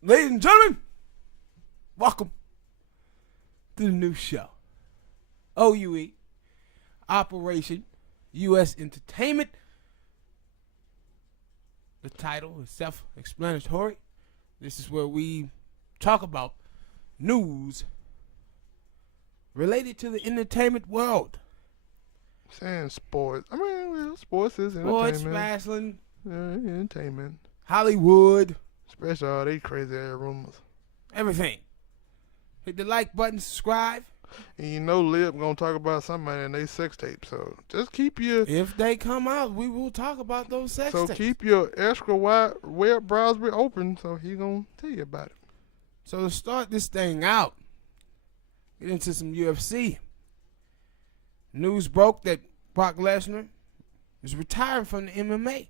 Ladies and gentlemen, welcome to the new show. OUE, Operation U.S. Entertainment. The title is self-explanatory. This is where we talk about news related to the entertainment world. Saying sports. I mean, well, sports is Sports, entertainment. wrestling, Entertainment. Hollywood, Especially all these crazy ass rumors. everything. Hit the like button, subscribe. And you know Lib gonna talk about somebody in they sex tape. So just keep your If they come out, we will talk about those sex tapes. keep your extra wide web browser open so he gonna tell you about it. So to start this thing out, get into some UFC. News broke that Brock Lesnar is retiring from the MMA.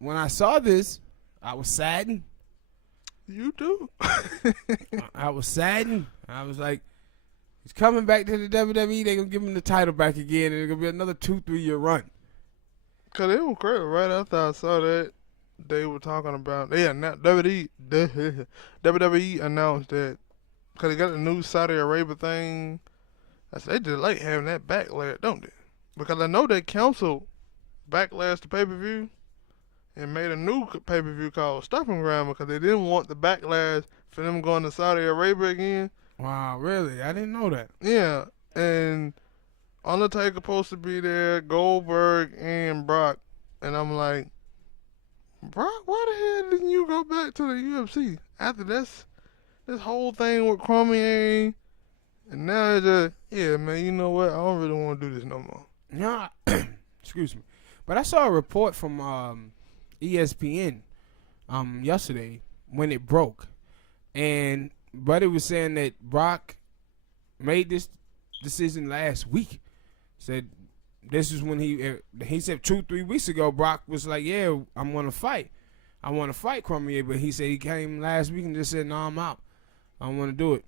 When I saw this, I was saddened. You too. I was saddened. I was like, he's coming back to the WWE. They're going to give him the title back again, and it's going to be another 2-3 year run. Cause it was crazy. Right after I saw that, they were talking about WWE announced that because they got the new Saudi Arabia thing. I said they just like having that backlash, don't they? Because I know they canceled Backlash to pay-per-view and made a new pay-per-view called Stopping Ground because they didn't want the backlash for them going to Saudi Arabia again. Wow, really? I didn't know that. Yeah, and Undertaker supposed to be there, Goldberg and Brock, and I'm like, Brock, why the hell didn't you go back to the UFC after this whole thing with Cormier? And now it's just, yeah, man, you know what? I don't really want to do this no more. No, excuse me. But I saw a report from ESPN yesterday when it broke. And Buddy was saying that Brock made this decision last week. Said this is when he said 2-3 weeks ago, Brock was like, yeah, I'm going to fight. I want to fight Cormier. But he said he came last week and just said, no, I'm out. I don't want to do it.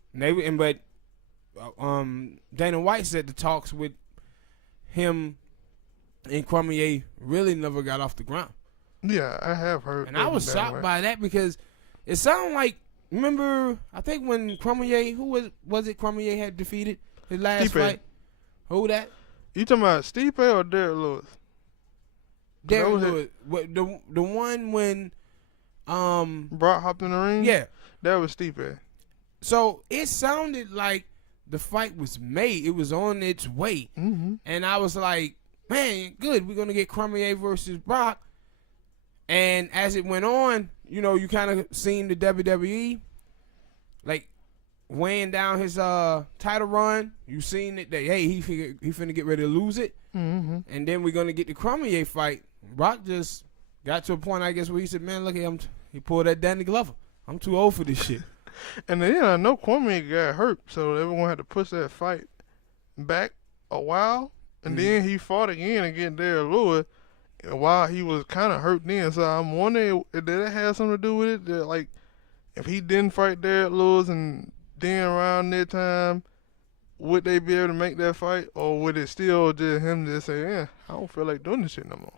But Dana White said the talks with him and Cormier really never got off the ground. Yeah, I have heard. And I was shocked by that because it sounded like, remember, I think when Cormier, who was it Cormier had defeated his last Stipe. fight? Who that? You talking about Stipe or Derek Lewis? Derek Lewis. The one when Brock hopped in the ring? yeah. That was Stipe. So it sounded like the fight was made. It was on its way. Mm-hmm. And I was like, man, good. We're going to get Cormier versus Brock. And as it went on, you know, you kind of seen the WWE, like, weighing down his title run. You seen it that, hey, he finna get ready to lose it. Mm-hmm. And then we're going to get the Cormier fight. Brock just got to a point, I guess, where he said, man, look at him. He pulled that Danny Glover. I'm too old for this shit. And then I know Cormier got hurt, so everyone had to push that fight back a while. And then he fought again against Derek Lewis while he was kind of hurt then. So I'm wondering, did that have something to do with it? That, like, if he didn't fight Derek Lewis and then around that time, would they be able to make that fight? Or would it still just him just say, yeah, I don't feel like doing this shit no more?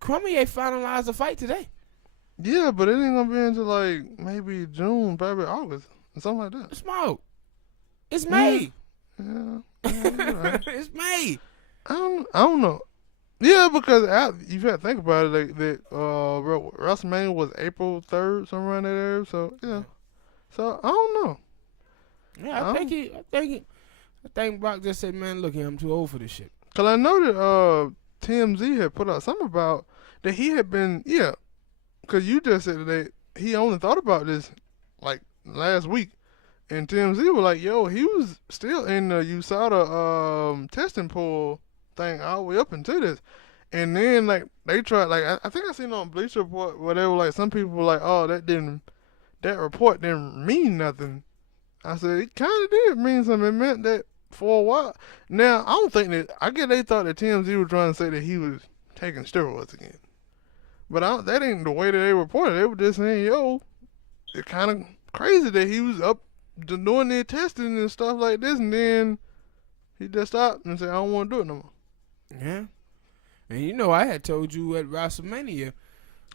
Cormier finalized the fight today. Yeah, but it ain't going to be until, like, maybe June, probably August, or something like that. Smoke. It's May. Yeah, right. It's May. I don't know. Yeah, because you got to think about it. Like that, WrestleMania was April 3rd, somewhere around that area. So yeah. So I don't know. Yeah, I think Brock just said, man, look here, I'm too old for this shit. Cause I know that TMZ had put out something about that he had been Cause you just said that he only thought about this like last week. And TMZ was like, yo, he was still in the USADA testing pool thing all the way up into this. And then, like, they tried, like, I think I seen on Bleacher Report where they were like, some people were like, oh, that report didn't mean nothing. I said, it kind of did mean something. It meant that for a while. Now, I don't think I guess they thought that TMZ was trying to say that he was taking steroids again. But that ain't the way that they reported. They were just saying, yo, it's kind of crazy that he was up doing their testing and stuff like this, and then he just stopped and said, I don't want to do it no more. Yeah. And you know, I had told you at WrestleMania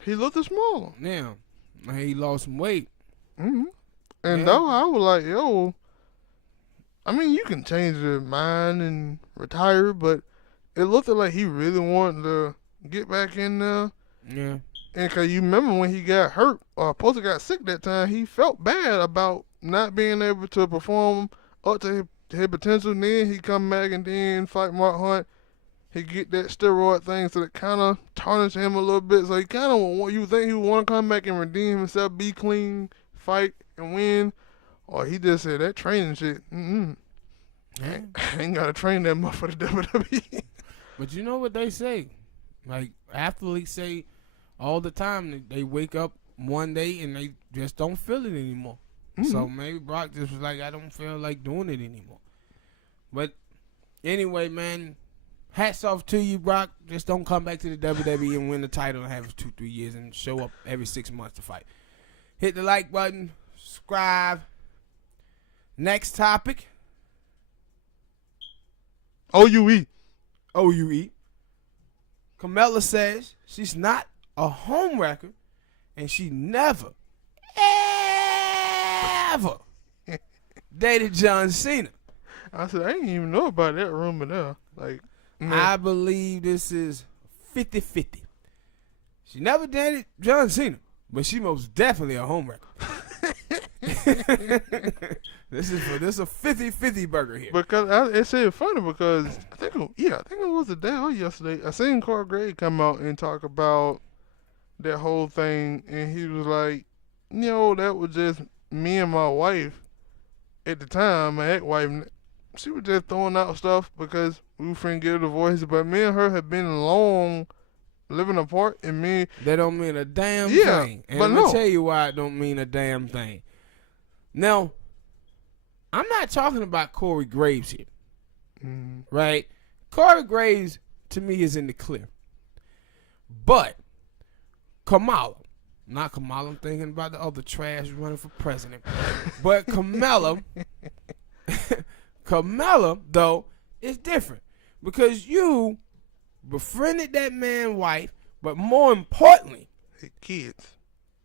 He looked smaller. Yeah. He lost some weight. Mm-hmm. And Yeah. though I was like, yo, I mean, you can change your mind and retire, but it looked like he really wanted to get back in there. Yeah. And cause you remember when he got hurt or supposed to got sick that time, he felt bad about not being able to perform up to his potential. And then he come back and then fight Mark Hunt. He get that steroid thing, so it kind of tarnished him a little bit. So he kind of you think he would want to come back and redeem himself, be clean, fight and win, or he just said that training shit. Yeah. I ain't gotta train that much for the WWE. But you know what they say? Like, athletes say all the time that they wake up one day and they just don't feel it anymore. Mm-hmm. So maybe Brock just was like, I don't feel like doing it anymore. But anyway, man, hats off to you, Brock. Just don't come back to the WWE and win the title and have it 2-3 years and show up every 6 months to fight. Hit the like button, subscribe. Next topic. OUE. OUE. Carmella says she's not a homewrecker and she never, ever dated John Cena. I said, I didn't even know about that rumor there. Like, I believe this is 50-50. She never dated John Cena, but she most definitely a homewrecker. This is a 50-50 burger here. Because it said funny because I think it was the day or yesterday. I seen Corey Gray come out and talk about that whole thing, and he was like, that was just me and my wife at the time, my ex-wife. She was just throwing out stuff because we were finna get a divorce, but me and her had been long living apart, and me. That don't mean a damn thing. And but I'm gonna tell you why it don't mean a damn thing. Now, I'm not talking about Corey Graves here, right? Corey Graves, to me, is in the clear. But Kamala, not Kamala, I'm thinking about the other trash running for president. But Carmella, though, is different. Because you befriended that man's wife, but more importantly, the kids.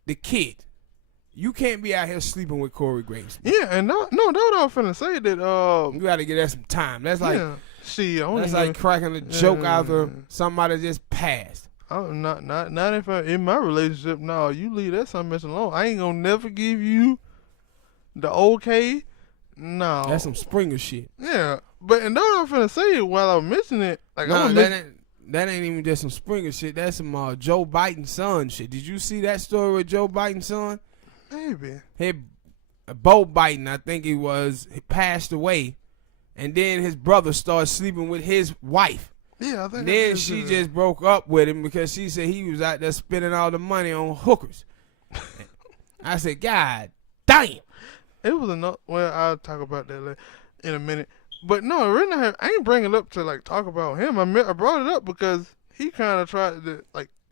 The kid. You can't be out here sleeping with Corey Graves. Yeah, and no, that's what I was finna say that you gotta give that some time. That's like that's like cracking a joke out of somebody just passed. I'm not if I in my relationship. No, you leave that some mess alone. I ain't gonna never give you the okay. No, that's some Springer shit. Yeah, but and that's what I'm finna say while I'm mentioning it. Like, that ain't even just some Springer shit. That's some Joe Biden's son shit. Did you see that story with Joe Biden's son? Maybe. Bo Biden, I think he passed away, and then his brother started sleeping with his wife. Yeah, I think. Then she just broke up with him because she said he was out there spending all the money on hookers. I said, God damn. It was enough. Well, I'll talk about that in a minute. But no, really, I ain't bring it up to like talk about him. I brought it up because he kind of tried to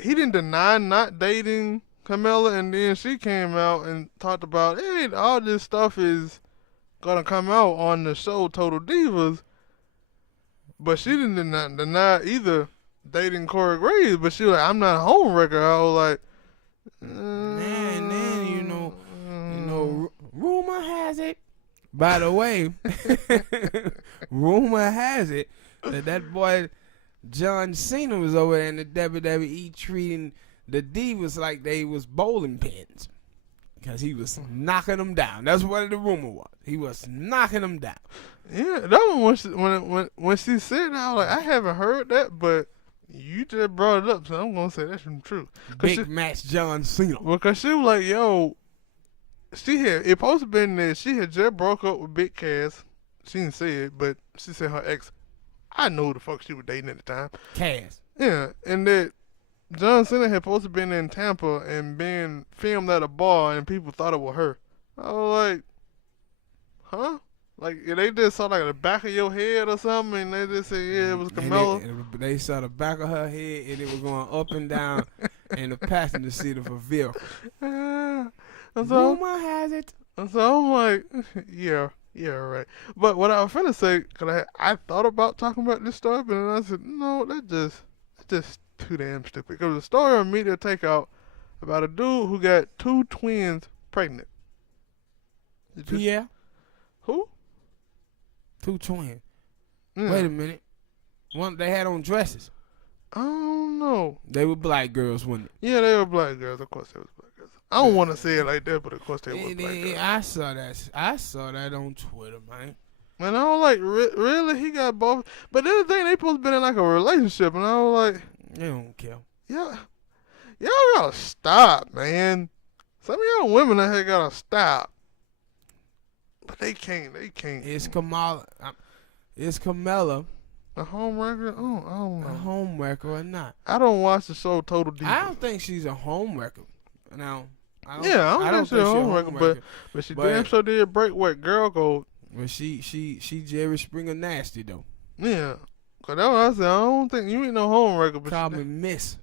he didn't deny not dating Carmella, and then she came out and talked about, hey, all this stuff is gonna come out on the show Total Divas, but she didn't deny either dating Corey Graves, but she was like, I'm not a homewrecker. I was like, man, then rumor has it. By the way, rumor has it that boy John Cena was over there in the WWE treating the divas like they was bowling pins because he was knocking them down. That's what the rumor was. He was knocking them down. Yeah, that one when she said that, I was like, I haven't heard that, but you just brought it up, so I'm gonna say that's true. Big match John Cena. Because she was like, yo, it supposed to been that she had just broke up with Big Cass. She didn't say it, but she said her ex. I know who the fuck she was dating at the time. Cass. Yeah, and that John Cena had supposed to been in Tampa and been filmed at a bar, and people thought it was her. I was like, huh? Like, they just saw like the back of your head or something, and they just said, yeah, it was Carmella. They saw the back of her head, and it was going up and down in the passenger seat of a vehicle. Rumor has it. So I'm like, yeah, right. But what I was finna say, because I thought about talking about this stuff, and then I said, no, that's just too damn stupid. Because the story on Media Takeout, about a dude who got 2 twins pregnant. Yeah. Who? 2 twins. Yeah. Wait a minute. One they had on dresses. I don't know. They were black girls, wasn't it? Yeah, they were black girls. Of course, they was black girls. I don't want to say it like that, but of course they were black girls. I saw that on Twitter, man. And I was like, really? He got both? But the other thing, they supposed to be in like a relationship, and I was like, They don't care. y'all gotta stop, man. Some of y'all women out here gotta stop. But they can't. It's Kamala. It's Camilla. A homewrecker? Oh, I don't A know. homewrecker or not? I don't watch the show Total Divas. I don't think she's a homewrecker. Now, I don't think she's a homewrecker, but she damn sure did break what girl code. But she Jerry Springer nasty though. Yeah. Cause that's what I said. I don't think you ain't no homewrecker. But Call me Miss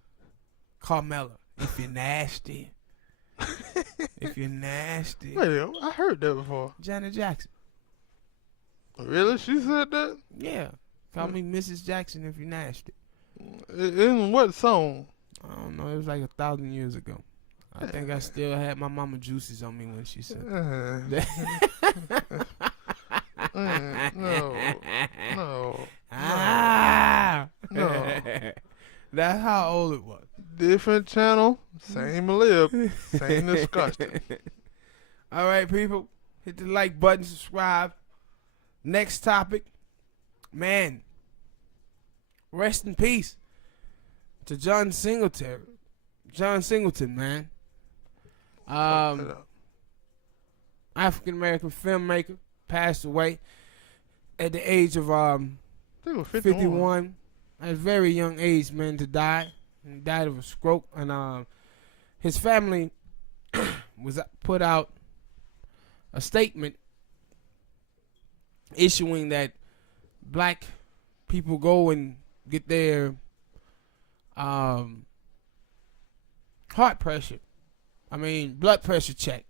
Carmella if you're nasty. If you're nasty. Wait, I heard that before. Janet Jackson. Really? She said that? Yeah. Call me Mrs. Jackson if you're nasty. In what song? I don't know. It was like 1,000 years ago. I think I still had my mama juices on me when she said that. No. That's how old it was. Different channel, same lip, same disgusting. All right, people. Hit the like button, subscribe. Next topic. Man. Rest in peace to John Singleton. John Singleton, man. African American filmmaker, passed away at the age of 51. At a very young age, man, to die. He died of a stroke, and his family was put out a statement issuing that black people go and get their blood pressure checked,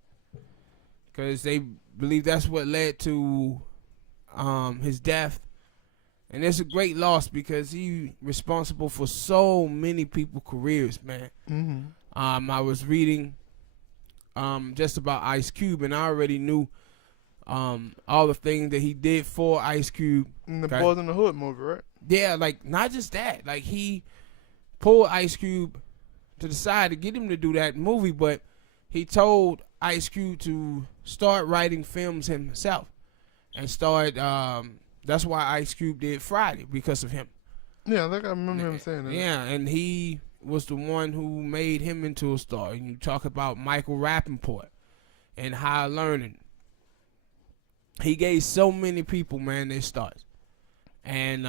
because they believe that's what led to his death. And it's a great loss because he responsible for so many people's careers, man. Mm-hmm. I was reading just about Ice Cube, and I already knew all the things that he did for Ice Cube. In the Boys in the Hood movie, right? Yeah, like not just that. Like he pulled Ice Cube to the side to get him to do that movie, but he told Ice Cube to start writing films himself and start. That's why Ice Cube did Friday, because of him. Yeah, I think I remember him saying that. Yeah, and he was the one who made him into a star. And you talk about Michael Rappaport and High Learning. He gave so many people, man, their starts. And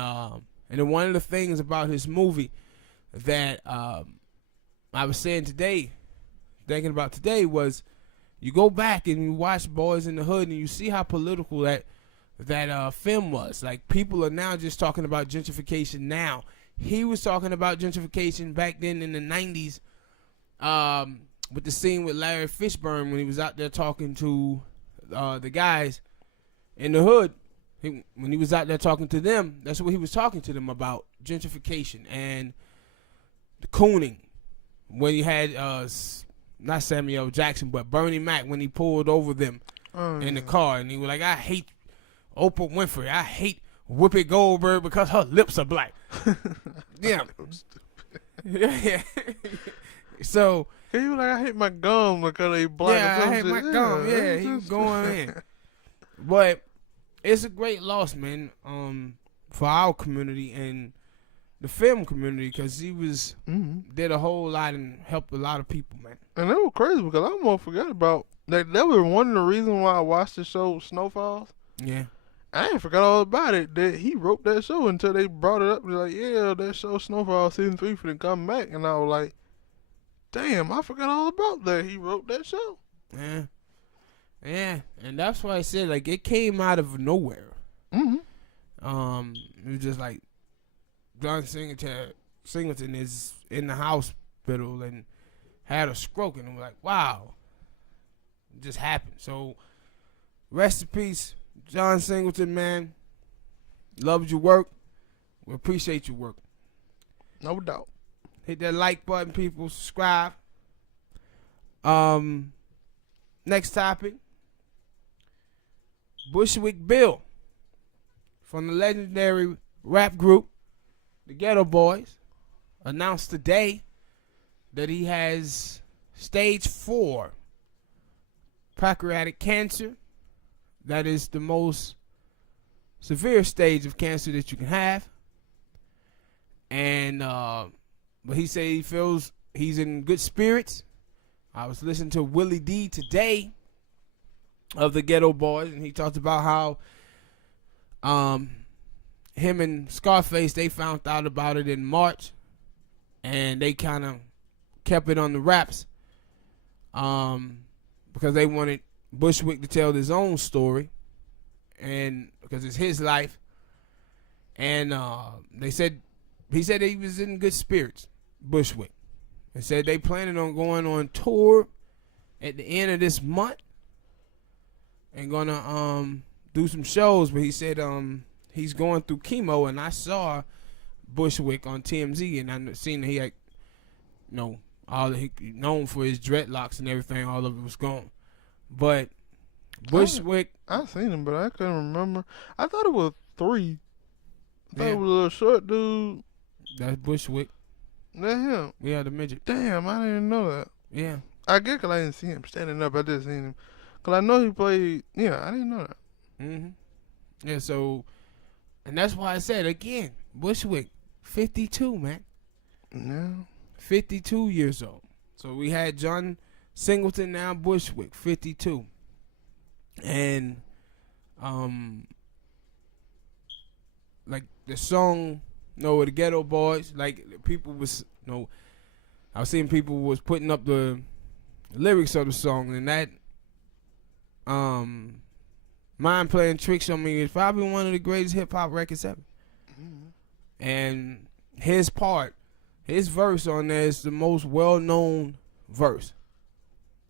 one of the things about his movie that I was saying today, thinking about today, was you go back and you watch Boys in the Hood and you see how political that film was. Like, people are now just talking about gentrification now. He was talking about gentrification back then in the 90s with the scene with Larry Fishburne when he was out there talking to the guys in the hood. When he was out there talking to them, that's what he was talking to them about, gentrification and the cooning. When you had, not Samuel L. Jackson, but Bernie Mac, when he pulled over them in the car, and he was like, I hate Oprah Winfrey. I hate Whoopi Goldberg because her lips are black. Yeah. Yeah. So he was like, I hate my gum because they black. Yeah, I hate my gum. Yeah, he was going in. But it's a great loss, man, for our community and the film community, because he was did a whole lot and helped a lot of people, man. And that was crazy because I almost forgot about that. That was one of the reasons why I watched the show Snowfalls. Yeah. I ain't forgot all about it. That he wrote that show until they brought it up. They're like, yeah, that show Snowfall season 3 for them come back, and I was like, damn, I forgot all about that. He wrote that show. Yeah, yeah, and that's why I said, like, it came out of nowhere. Mm-hmm. It was just like John Singleton is in the hospital and had a stroke, and we're like, wow, it just happened. So rest in peace, John Singleton, man. Loved your work. We appreciate your work. No doubt. Hit that like button, people. Subscribe. Next topic. Bushwick Bill from the legendary rap group, the Ghetto Boys, announced today that he has stage 4 pancreatic cancer. That is the most severe stage of cancer that you can have. And but he said he feels he's in good spirits. I was listening to Willie D today of the Ghetto Boys, and he talked about how him and Scarface, they found out about it in March, and they kind of kept it on the wraps because they wanted Bushwick to tell his own story, and because it's his life. And he said he was in good spirits, Bushwick. And said they planning on going on tour at the end of this month and gonna do some shows. But he said he's going through chemo, and I saw Bushwick on TMZ, and I seen that he had, all he known for his dreadlocks and everything. All of it was gone. But Bushwick, I seen him, but I couldn't remember. I thought it was 3. I thought it was a little short dude. That's Bushwick. That him. Yeah, the midget. Damn, I didn't know that. Yeah. I get because I didn't see him standing up. I just seen him. Because I know he played. Yeah, I didn't know that. Yeah, so, and that's why I said, again, Bushwick, 52, man. Yeah. 52 years old. So we had John Singleton, now Bushwick, 52. And, like the song, with the Ghetto Boys, like people was, I was seeing people was putting up the lyrics of the song, and that, Mind Playing Tricks on Me is probably one of the greatest hip hop records ever. And his verse on there is the most well known verse.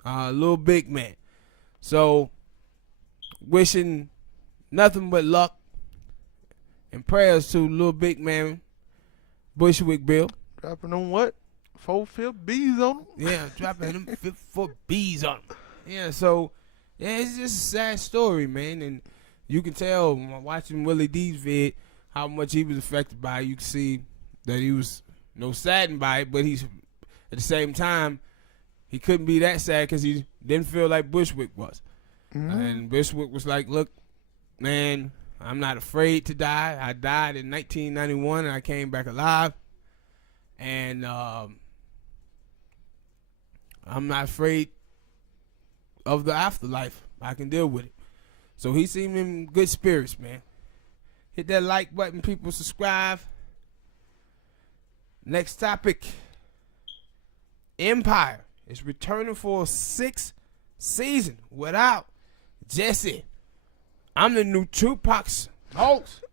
Lil Big Man. So, wishing nothing but luck and prayers to Lil Big Man, Bushwick Bill. Dropping on what? 4-5 B's on him? Yeah, dropping them 4 B's on him. Yeah, so, yeah, it's just a sad story, man. And you can tell watching Willie D's vid how much he was affected by it. You can see that he was saddened by it, but he's at the same time he couldn't be that sad because he didn't feel like Bushwick was. And Bushwick was like, "Look, man, I'm not afraid to die. I died in 1991 and I came back alive, and I'm not afraid of the afterlife. I can deal with it." So he seemed in good spirits, man. Hit that like button, people. Subscribe. Next topic. Empire is returning for a 6th season without Jesse. I'm the new Tupac's host.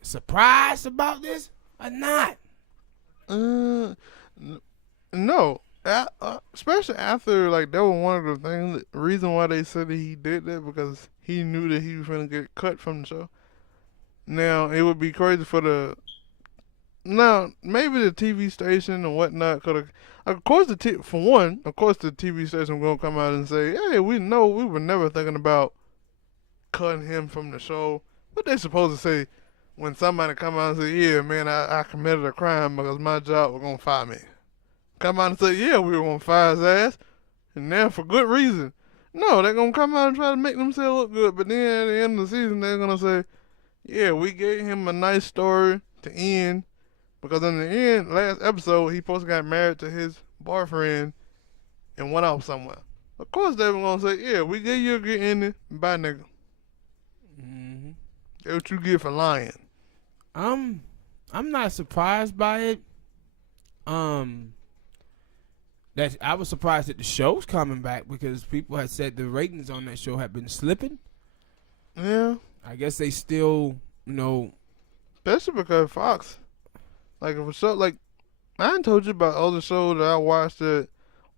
Surprised about this or not? No. Especially after, like, that was one of the things, the reason why they said that he did that, because he knew that he was going to get cut from the show. Now, it would be crazy for maybe the TV station or whatnot could have, of course, the TV station going to come out and say, "Hey, we know we were never thinking about cutting him from the show." What they supposed to say when somebody come out and say, "Yeah, man, I committed a crime because my job was going to fire me"? Come out and say, "Yeah, we were going to fire his ass, and now for good reason." No, they're going to come out and try to make themselves look good, but then at the end of the season, they're going to say, "Yeah, we gave him a nice story to end," because in the end, last episode, he supposed to got married to his boyfriend and went off somewhere. Of course, they were going to say, "Yeah, we gave you a good ending. Bye, nigga." That's what you get for lying. I'm not surprised by it. That I was surprised that the show's coming back because people had said the ratings on that show had been slipping. Yeah. I guess they still, Especially because Fox, like, if a show, like, I ain't told you about other shows that I watched that,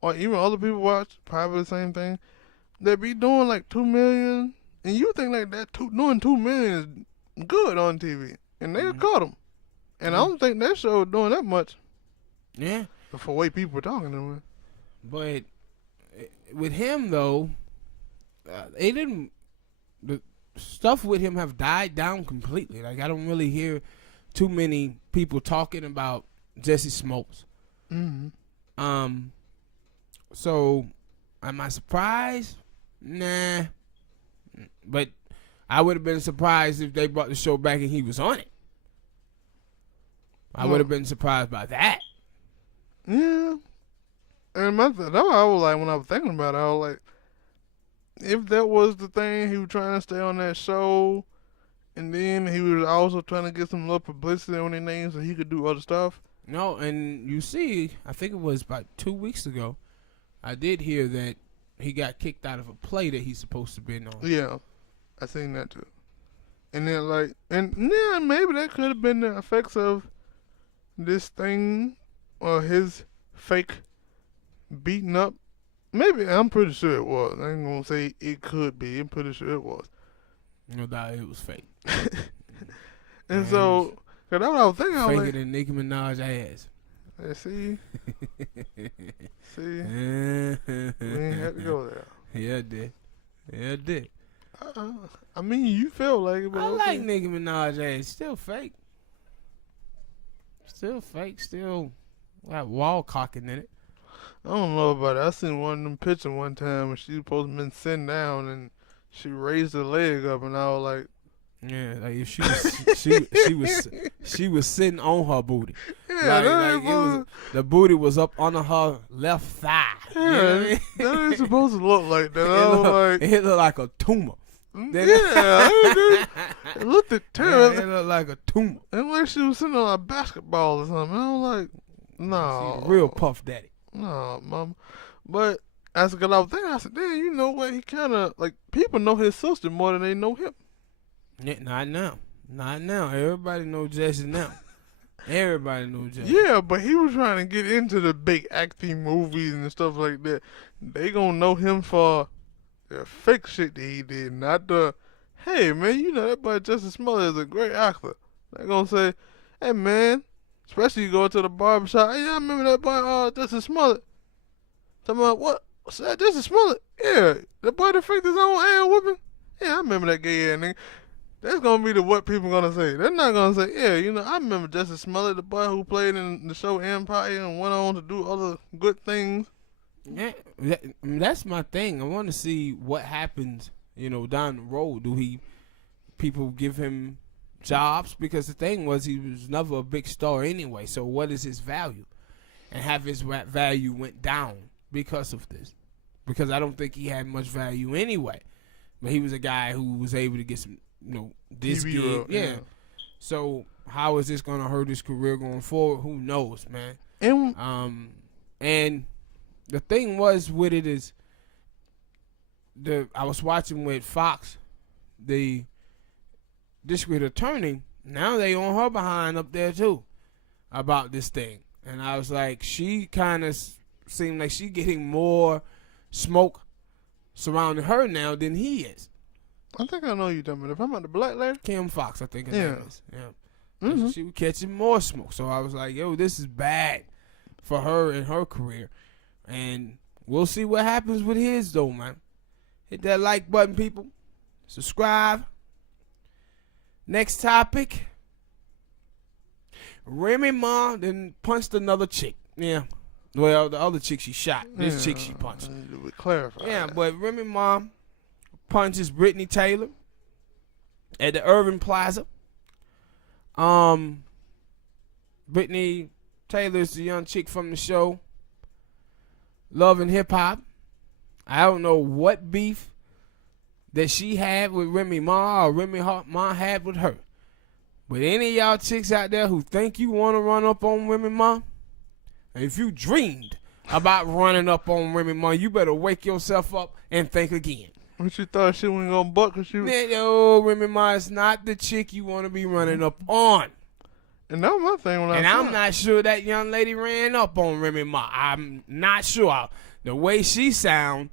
or even other people watch, probably the same thing, they be doing like 2 million, and you think like that doing 2 million is good on TV, and they cut them. And I don't think that show is doing that much. Yeah. For the way people are talking to me. But with him though, they didn't. The stuff with him have died down completely. Like I don't really hear too many people talking about Jesse Smokes. Mm-hmm. So am I surprised? Nah. But I would have been surprised if they brought the show back and he was on it. I would have been surprised by that. Yeah. And that's what I was like when I was thinking about it. I was like, if that was the thing, he was trying to stay on that show, and then he was also trying to get some little publicity on their name so he could do other stuff. No, and you see, I think it was about 2 weeks ago, I did hear that he got kicked out of a play that he's supposed to be on. Yeah, I seen that too. And then maybe that could have been the effects of this thing or his fake beating up. Maybe, I'm pretty sure it was. I ain't gonna say it could be. I'm pretty sure it was. No doubt it was fake. And so, cause that's what I was thinking. I was Faker like, than Nicki Minaj ass. see, we ain't had to go there. Yeah, it did. I mean, you felt like it, but I okay. like Nicki Minaj ass. Still fake. Still got wall cocking in it. I don't know about it. I seen one of them pictures one time when she was supposed to been sitting down and she raised her leg up, and I was like, yeah, like if she was sitting on her booty. yeah, Like it was, the booty was up under her left thigh. Yeah, You know what I mean? that ain't supposed to look like that. It looked like a tumor. It looked at terrible. Yeah, it looked like a tumor. And like she was sitting on a basketball or something. I was like, no. She's a real puff daddy. No, mama. But as I was thinking, I said, damn, you know what? He kind of, like, people know his sister more than they know him. Yeah, not now. Everybody knows Jesse now. Everybody knows Jesse. Yeah, but he was trying to get into the big acting movies and stuff like that. They gonna know him for the fake shit that he did, not the, hey, man, you know that boy Justin Smollett is a great actor. They gonna say, hey, man, especially you go to the barbershop, hey, I remember that boy, Justin Smollett. Talking about, what? What's that? Justin Smollett? Yeah, the boy that faked his own ass whooping? Yeah, I remember that gay ass nigga. That's gonna be what people gonna say. They're not gonna say, yeah, you know, I remember Justin Smollett, the boy who played in the show Empire and went on to do other good things. Yeah, that's my thing. I want to see what happens, down the road. People give him jobs? Because the thing was, he was never a big star anyway. So what is his value? And have his value went down because of this? Because I don't think he had much value anyway. But he was a guy who was able to get some, this TV gig. role, Yeah. So how is this going to hurt his career going forward? Who knows, man? And the thing was with it is, I was watching with Fox, the district attorney. Now they on her behind up there too about this thing, and I was like, she kind of seemed like she getting more smoke surrounding her now than he is. I think I know you talking about. If I'm about the black lady, Kim Fox, I think her name is. Yeah. Mm-hmm. She was catching more smoke, so I was like, yo, this is bad for her and her career. And we'll see what happens with his, though, man. Hit that like button, people. Subscribe. Next topic. Remy Ma then punched another chick. Yeah. Well, the other chick she shot. This chick she punched. We clarify. Yeah, but Remy Ma punches Brittany Taylor at the Irving Plaza. Brittany Taylor's the young chick from the show Love and Hip Hop. I don't know what beef that she had with Remy Ma or Remy Ma had with her. But any of y'all chicks out there who think you want to run up on Remy Ma, and if you dreamed about running up on Remy Ma, you better wake yourself up and think again. What you thought she wasn't gonna buck? Cause she was... No, Remy Ma is not the chick you want to be running up on. And that was my thing when I'm not sure that young lady ran up on Remy Ma. I'm not sure. The way she sound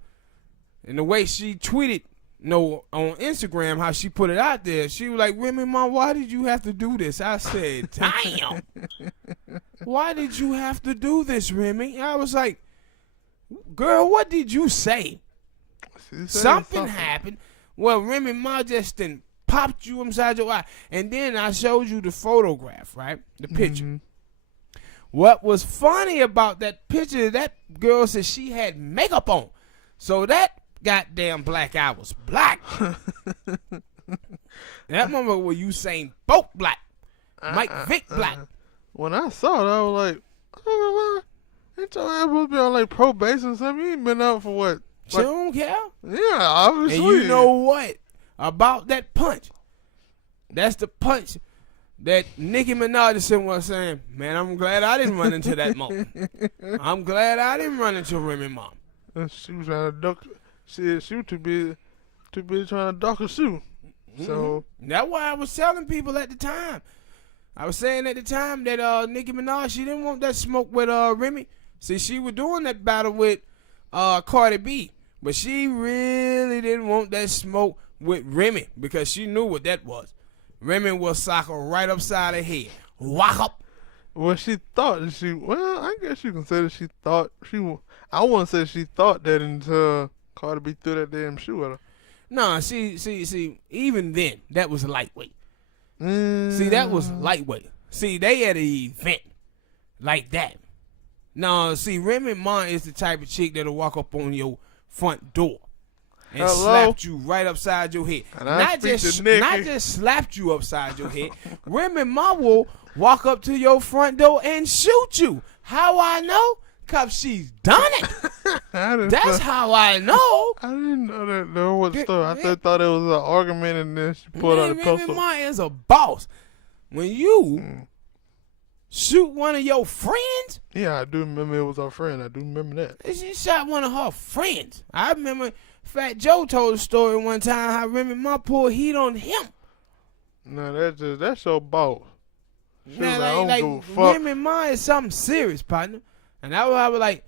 and the way she tweeted, on Instagram, how she put it out there, she was like, Remy Ma, why did you have to do this? I said, damn. Why did you have to do this, Remy? I was like, girl, what did you say? She said Something happened. Well, Remy Ma just then popped you inside your eye. And then I showed you the photograph, right? The picture. Mm-hmm. What was funny about that picture, that girl said she had makeup on. So that goddamn black eye was black. That moment where you saying both black. Mike Vick black. When I saw it, I was like, ain't your ass supposed to be on like probation or something? You ain't been out for what? She don't care. Yeah, obviously. And you know what? About that punch. That's the punch that Nicki Minaj was saying, man, I'm glad I didn't run into that moment. I'm glad I didn't run into Remy Ma. She was trying to duck. She was too busy trying to duck her shoe. So that's why I was telling people at the time. I was saying at the time that Nicki Minaj, she didn't want that smoke with Remy. See, she was doing that battle with Cardi B, but she really didn't want that smoke with Remy because she knew what that was. Remy will sock her right upside her head. Walk up. Well, she thought that well, I guess you can say that she thought I wouldn't say she thought that until Cardi B threw that damn shoe at her. Nah, see, even then, that was lightweight. See, that was lightweight. See, they had an event like that. No, see, Remy Ma is the type of chick that'll walk up on your front door and slapped you right upside your head. Not just slapped you upside your head. Remy Ma will walk up to your front door and shoot you. How I know? Because she's done it. That's how I know. I didn't know that there was a story. I thought it was an argument and then she pulled out a pistol. Remy Ma is a boss. When you shoot one of your friends. Yeah, I do remember it was our friend. I do remember that. She shot one of her friends. I remember Fat Joe told a story one time how Remy Ma pulled heat on him. No, that's your boss. Man, like Remy Ma is something serious, partner. And I was like,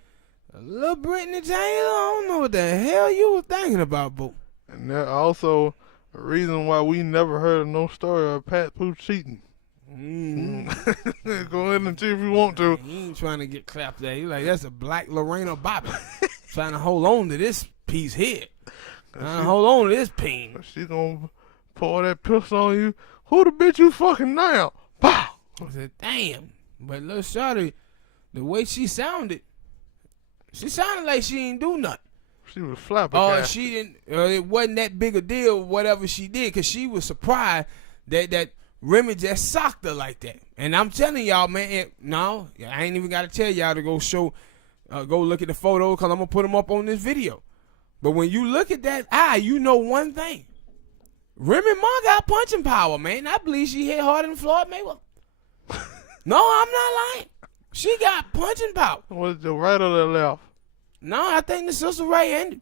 little Brittany Taylor, I don't know what the hell you were thinking about, boo. And that also a reason why we never heard of no story of Pat Pooh cheating. Go ahead and see if you want to. He ain't trying to get clapped at. He's like, that's a black Lorena Bobby. Trying to hold on to this piece here. Trying to hold on to this pin. She gonna pour that pistol on you. Who the bitch you fucking now? Pow! I said, damn. But little shawty, the way she sounded like she ain't do nothing. She was flabbergasted. She didn't. It wasn't that big a deal, whatever she did, because she was surprised that Remy just socked her like that. And I'm telling y'all, man, I ain't even got to tell y'all to go look at the photo, because I'm going to put them up on this video. But when you look at that eye, you know one thing. Remy Ma got punching power, man. I believe she hit harder than Floyd Mayweather. No, I'm not lying. She got punching power. Was it the right or the left? No, I think the sister right-handed.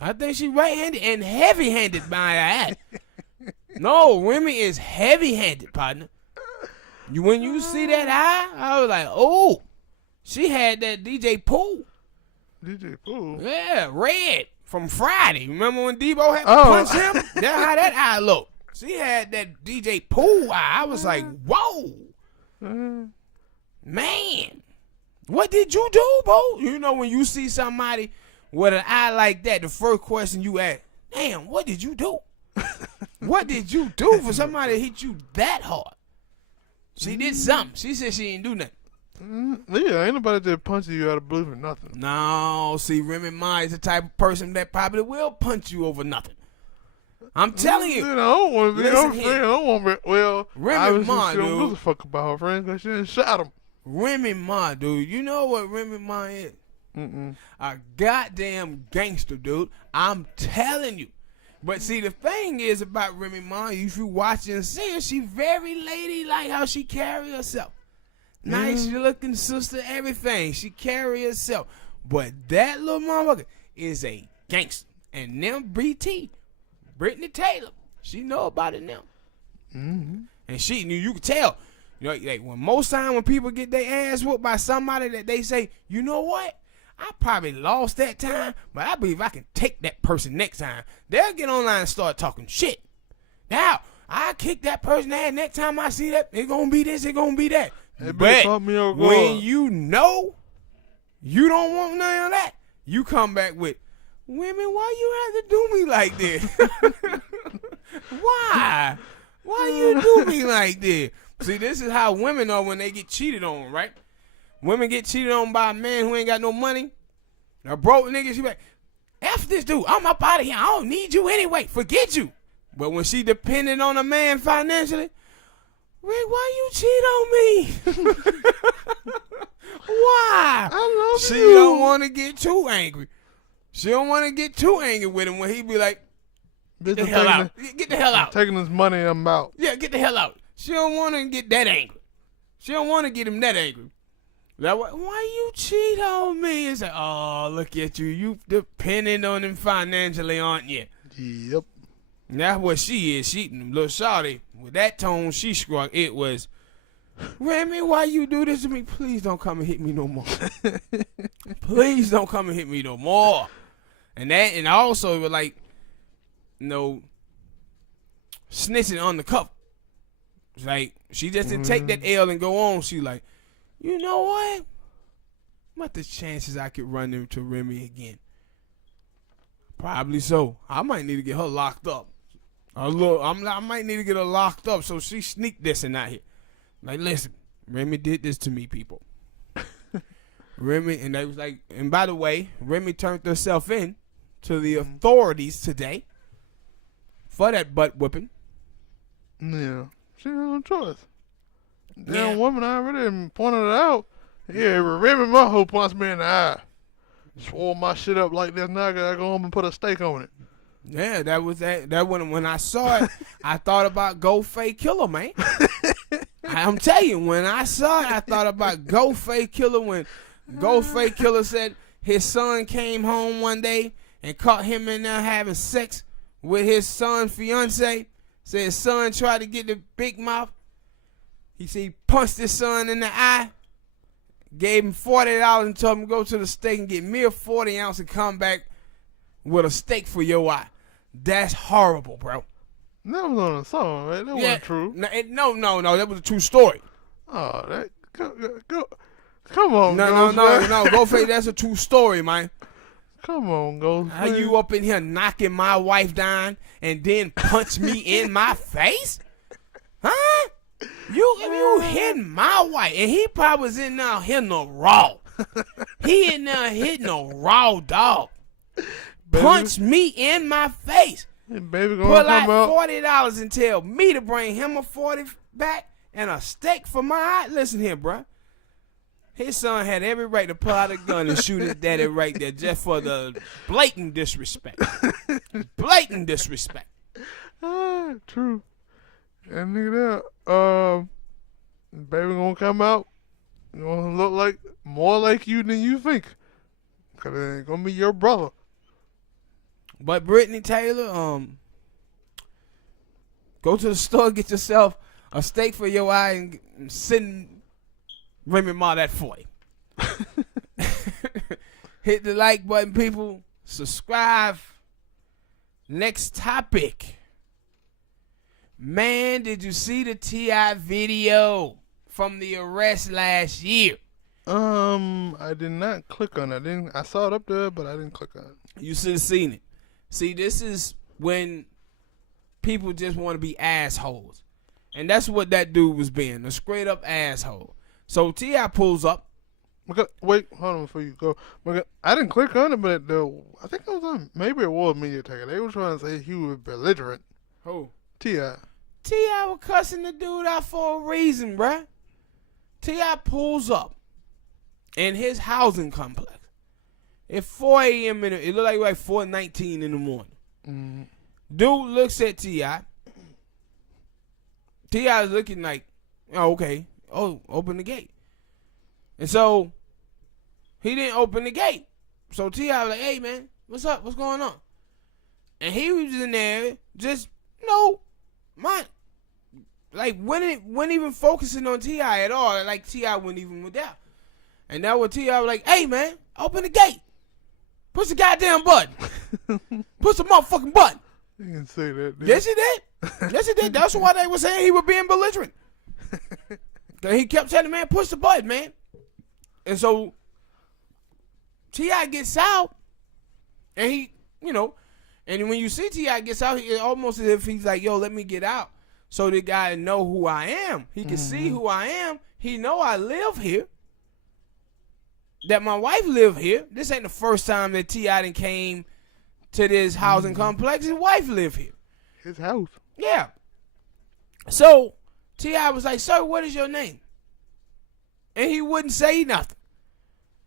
I think she right-handed and heavy-handed by her ass. No, Remy is heavy-handed, partner. When you see that eye, I was like, oh, she had that DJ Pooh. DJ Pooh? Yeah, red from Friday. Remember when Debo had to punch him? That's how that eye looked. She had that DJ Pooh eye. I was like, whoa. Man, what did you do, bro? You know, when you see somebody with an eye like that, the first question you ask, damn, what did you do? What did you do for somebody to hit you that hard? She did something. She said she didn't do nothing. Yeah, ain't nobody just punching you out of blue for nothing. No, see, Remy Ma is the type of person that probably will punch you over nothing. I'm telling you. I don't want to be her friend. I don't want to be, well, Remy Ma, she don't give a fuck about her friends because she didn't shot him. Remy Ma, dude. You know what Remy Ma is? A goddamn gangster, dude. I'm telling you. But see, the thing is about Remy Ma, if you watch and see her, she very ladylike how she carry herself. Nice looking sister, everything. She carry herself. But that little motherfucker is a gangster. And them Brittany Taylor, she know about it now. And you can tell. You know, like when most time when people get their ass whooped by somebody that they say, you know what? I probably lost that time, but I believe I can take that person next time. They'll get online and start talking shit. Now, I kick that person ass next time I see that, it's going to be this, it's going to be that. But when you know you don't want none of that, You come back with, women, why you have to do me like this? Why? Why you do me like this? See, this is how women are when they get cheated on, right? Women get cheated on by a man who ain't got no money. A broke nigga, she be like, F this dude, I'm up out of here. I don't need you anyway. Forget you. But when she dependent on a man financially, Rick, why you cheat on me? Why? I love she you. don't want to get too angry. She don't want to get too angry with him when he be like, get the hell out. Get the hell out. Taking his money, I'm out. Yeah, get the hell out. She don't want to get that angry. She don't want to get him that angry. That why you cheat on me? It's like, oh, look at you. You dependent on him financially, aren't you? Yep. That's what she is. She, little shawty, with that tone she struck, it was, Remy, why you do this to me? Please don't come and hit me no more. Please don't come and hit me no more. And also it was like, snitching on the cover. It's like, she just didn't take that L and go on. She like, you know what? What the chances I could run into Remy again? Probably so. I might need to get her locked up. I might need to get her locked up. So she sneak dissing out here. Like, listen, Remy did this to me, people. Remy, and they was like, and by the way, Remy turned herself in to the authorities today for that butt whipping. Yeah. She had no choice. Yeah. Damn woman already pointed it out. Yeah, Remy my hoe punched me in the eye. Swore my shit up like this. Now I gotta go home and put a steak on it. Yeah, that was that. That when I saw it, I thought about Ghostface Killer, man. I'm telling you, when I saw it, I thought about Ghostface Killer when Ghostface Killer said his son came home one day and caught him in there having sex with his son's fiance. Said his son tried to get the big mouth. He said he punched his son in the eye, gave him $40 and told him to go to the steak and get me a 40 ounce and come back with a steak for your eye. That's horrible, bro. That was on a song, right? That wasn't true. No. That was a true story. Oh, that go. Come on, no. Ghostface, that's a true story, man. Come on, Ghostface. How you up in here knocking my wife down and then punch me in my face? Huh? You hitting my wife, and he probably was in there hitting a raw. He in there hitting a raw dog. Baby, Punch me in my face. Baby gonna Pull come out out. $40 and tell me to bring him a 40 back and a steak for my eye. Listen here, bruh. His son had every right to pull out a gun and shoot his daddy right there just for the blatant disrespect. Blatant disrespect. True. And nigga that, baby gonna come out. Gonna look like more like you than you think. Cause it ain't gonna be your brother. But Brittany Taylor, go to the store, get yourself a steak for your eye, and send Remy Ma that 40. Hit the like button, people. Subscribe. Next topic. Man, did you see the T.I. video from the arrest last year? I did not click on it. I saw it up there, but I didn't click on it. You should have seen it. See, this is when people just want to be assholes. And that's what that dude was being, a straight up asshole. So T.I. pulls up. Wait, hold on before you go. I didn't click on it, but I think it was on, maybe it was Media Taker. They were trying to say he was belligerent. Who? T.I. T.I. was cussing the dude out for a reason, bruh. T.I. pulls up in his housing complex at 4 a.m. It looked like 4:19 in the morning. Mm-hmm. Dude looks at T.I. T.I. is looking like, oh, okay. Oh, open the gate. And so he didn't open the gate. So T.I. was like, hey, man, what's up? What's going on? And he was in there just, wasn't even focusing on T.I. at all. Like, T.I. wasn't even with that. And that was T.I. was like, hey, man, open the gate. Push the goddamn button. Push the motherfucking button. You can say that. Yes, he did. Yes, he did. That's why they were saying he was being belligerent. He kept telling the man, push the button, man. And so T.I. gets out And he, you know, and when you see T.I. gets out, it's almost as if he's like, yo, let me get out so the guy know who I am. He can see who I am. He know I live here. That my wife live here. This ain't the first time that T.I. done came to this housing complex. His wife live here. His house. Yeah. So T.I. was like, sir, what is your name? And he wouldn't say nothing.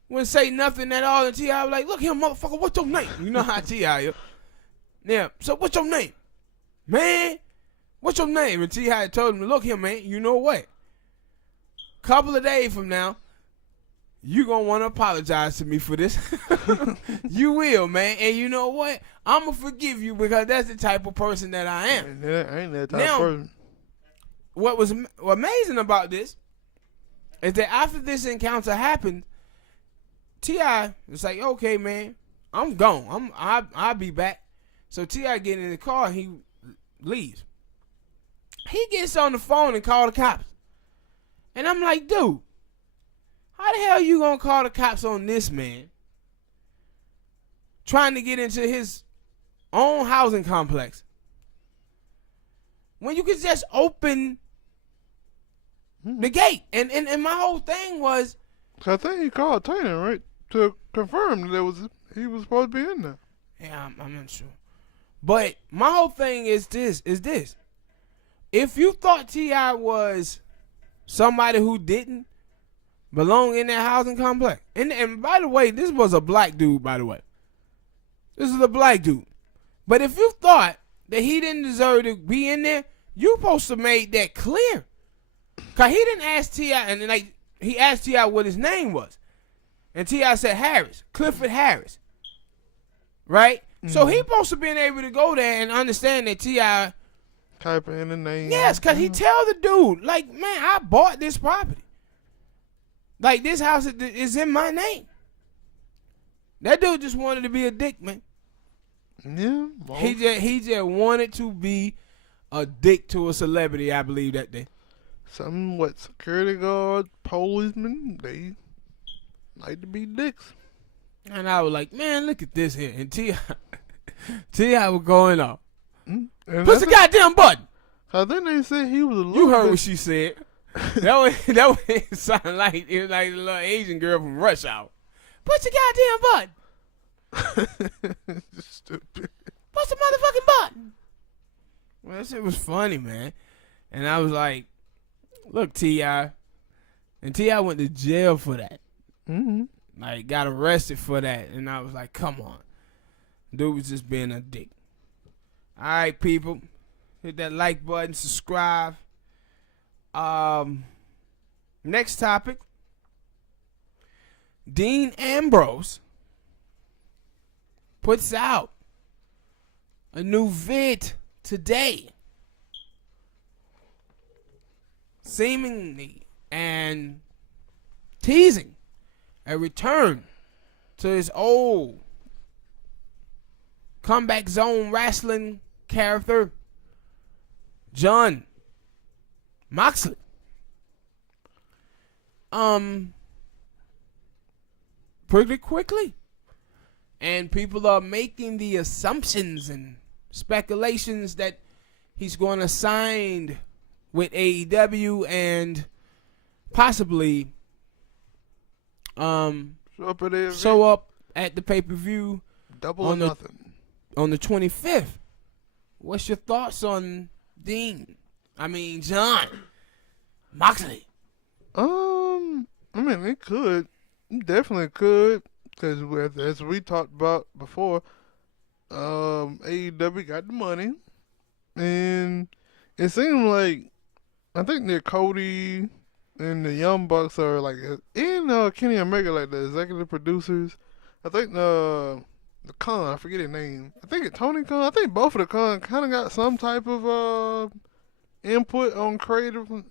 Wouldn't say nothing at all. And T.I. was like, look here, motherfucker, what's your name? You know how T.I. is. Yeah, so what's your name? Man, what's your name? And T.I. told him, look here, man, you know what? Couple of days from now, you gonna want to apologize to me for this. You will, man. And you know what? I'm gonna forgive you because that's the type of person that I am. I ain't that type of person. What was amazing about this is that after this encounter happened, T.I. was like, okay, man, I'm gone. I'll be back. So T.I. get in the car and he leaves. He gets on the phone and call the cops. And I'm like, dude, how the hell you gonna call the cops on this man trying to get into his own housing complex when you could just open the gate? And my whole thing was, I think he called Taylor, right, to confirm that he was supposed to be in there. Yeah, I'm not sure. But my whole thing is this. If you thought T.I. was somebody who didn't belong in that housing complex, and by the way, this was a black dude, by the way. This is a black dude. But if you thought that he didn't deserve to be in there, you supposed to make that clear. Because he didn't ask T.I., and like he asked T.I. what his name was. And T.I. said Harris, Clifford Harris. Right? So he supposed to been able to go there and understand that T.I. type in the name. Yes, because he tell the dude, like, man, I bought this property. Like, this house is in my name. That dude just wanted to be a dick, man. Yeah. Well, He just wanted to be a dick to a celebrity, I believe, that day. Some, security guard, policemen, they like to be dicks. And I was like, man, look at this here. And T.I. was going off. Push the goddamn button. I think they said he was a little You heard what she said. that was sounded like it was like the little Asian girl from Rush Hour. Push the goddamn button. Stupid. Push the motherfucking button. Well, that shit was funny, man. And I was like, look, T.I. And T.I. went to jail for that. Mm-hmm. Like, got arrested for that. And I was like, come on. Dude was just being a dick. All right, people. Hit that like button. Subscribe. Next topic. Dean Ambrose puts out a new vid today. Seemingly and teasing a return to his old Comeback Zone wrestling character, Jon Moxley. Pretty quickly. And people are making the assumptions and speculations that he's going to sign with AEW and possibly show up at the pay-per-view double or nothing on the 25th. What's your thoughts on Jon Moxley? I mean, it could. It definitely could. Because as we talked about before, AEW got the money. And it seemed like, I think that Cody and the Young Bucks are like, and Kenny Omega, like the executive producers. I think the Khan, I forget his name. I think it's Tony Khan. I think both of the Khan kind of got some type of input on creative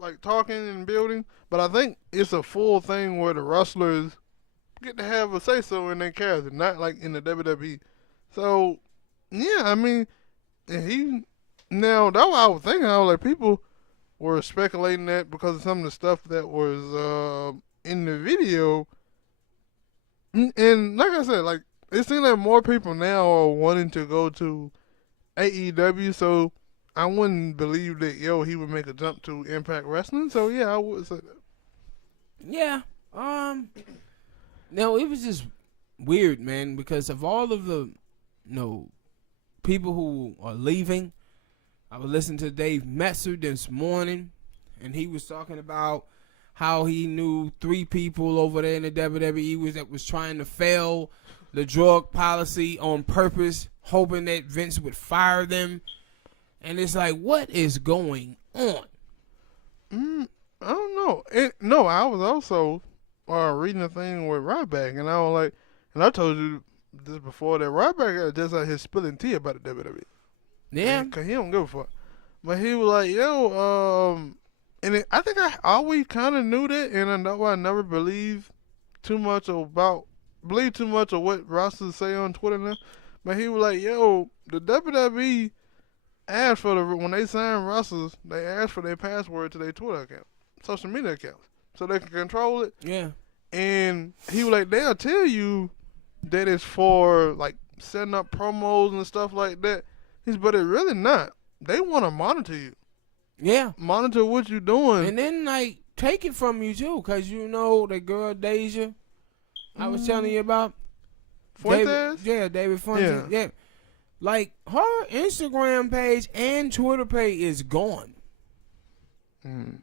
like talking and building. But I think it's a full thing where the wrestlers get to have a say so in their character, not like in the WWE. So yeah, I mean, and now that's what I was thinking. I was like, people were speculating that because of some of the stuff that was in the video. And like I said, like it seems like more people now are wanting to go to AEW, so I wouldn't believe that, he would make a jump to Impact Wrestling. So, yeah, I would say that. Yeah. No, it was just weird, man, because of all of the, people who are leaving. I was listening to Dave Metzer this morning, and he was talking about how he knew 3 people over there in the WWE that was trying to fail the drug policy on purpose, hoping that Vince would fire them. And it's like, what is going on? I don't know. No, I was also reading a thing with Ryback, and I was like, and I told you this before, that Ryback just out here spilling tea about the WWE. Yeah. Because he don't give a fuck. But he was like, I think I always kind of knew that, and I know I never believed too much of what wrestlers say on Twitter now. But he was like, the WWE asked when they sign wrestlers, they ask for their password to their Twitter account, social media accounts, so they can control it. Yeah. And he was like, they'll tell you that it's for, like, setting up promos and stuff like that. But it's really not. They want to monitor you. Yeah. Monitor what you're doing. And then, like, take it from you, too, because the girl Deja I was telling you about. Fuentes? David Fuentes. Yeah. Like, her Instagram page and Twitter page is gone.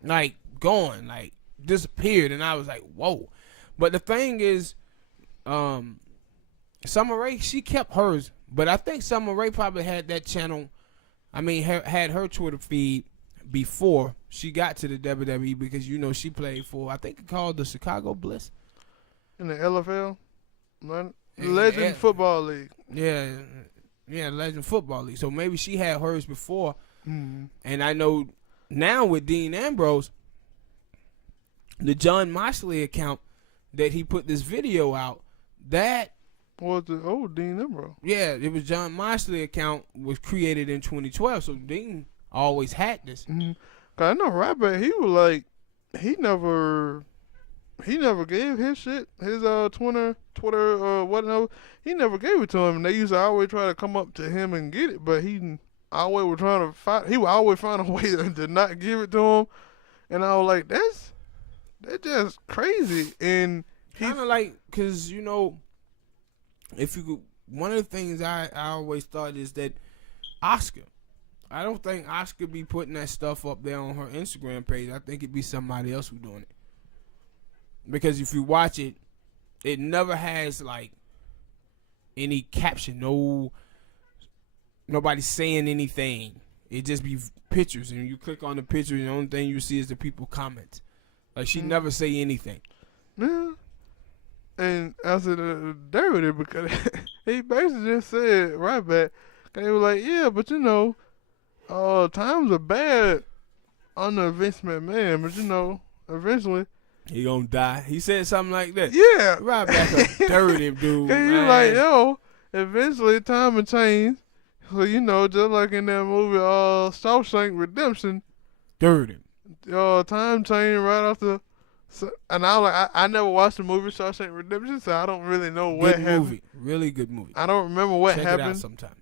Like, gone. Like, disappeared. And I was like, whoa. But the thing is, Summer Rae, she kept hers. But I think Summer Rae probably had that channel, had her Twitter feed before she got to the WWE, because, she played for, I think it called the Chicago Bliss. In the LFL? Legend Football League. Yeah, Legend Football League. So maybe she had hers before. Mm-hmm. And I know now with Dean Ambrose, the John Moxley account that he put this video out, that was the old Dean Ambrose. Yeah, it was John Moxley account was created in 2012. So Dean always had this. Mm-hmm. Cause I know Ryback, he was like, he never gave his shit, his Twitter whatever. He never gave it to him. And they used to always try to come up to him and get it, but he always was trying to fight. He would always find a way to not give it to him. And I was like, that's just crazy. And kind of like, cause if you could, one of the things I always thought is that Oscar, I don't think Oscar be putting that stuff up there on her Instagram page. I think it'd be somebody else who doing it. Because if you watch it, it never has like any caption, nobody saying anything. It just be pictures, and you click on the picture, and the only thing you see is the people comment. Like, she never say anything. Yeah. And I said, dirty, because he basically just said right back. He was like, yeah, but times are bad under Vince McMahon, but eventually he gonna die. He said something like that. Yeah. Right back a dirty dude. And he's like, eventually time will change. So, just like in that movie, Shawshank Redemption. Dirty. Time changed right after. So, and I never watched the movie Shawshank Redemption, so I don't really know what happened. Good movie. Really good movie. I don't remember what happened. Check it out sometime.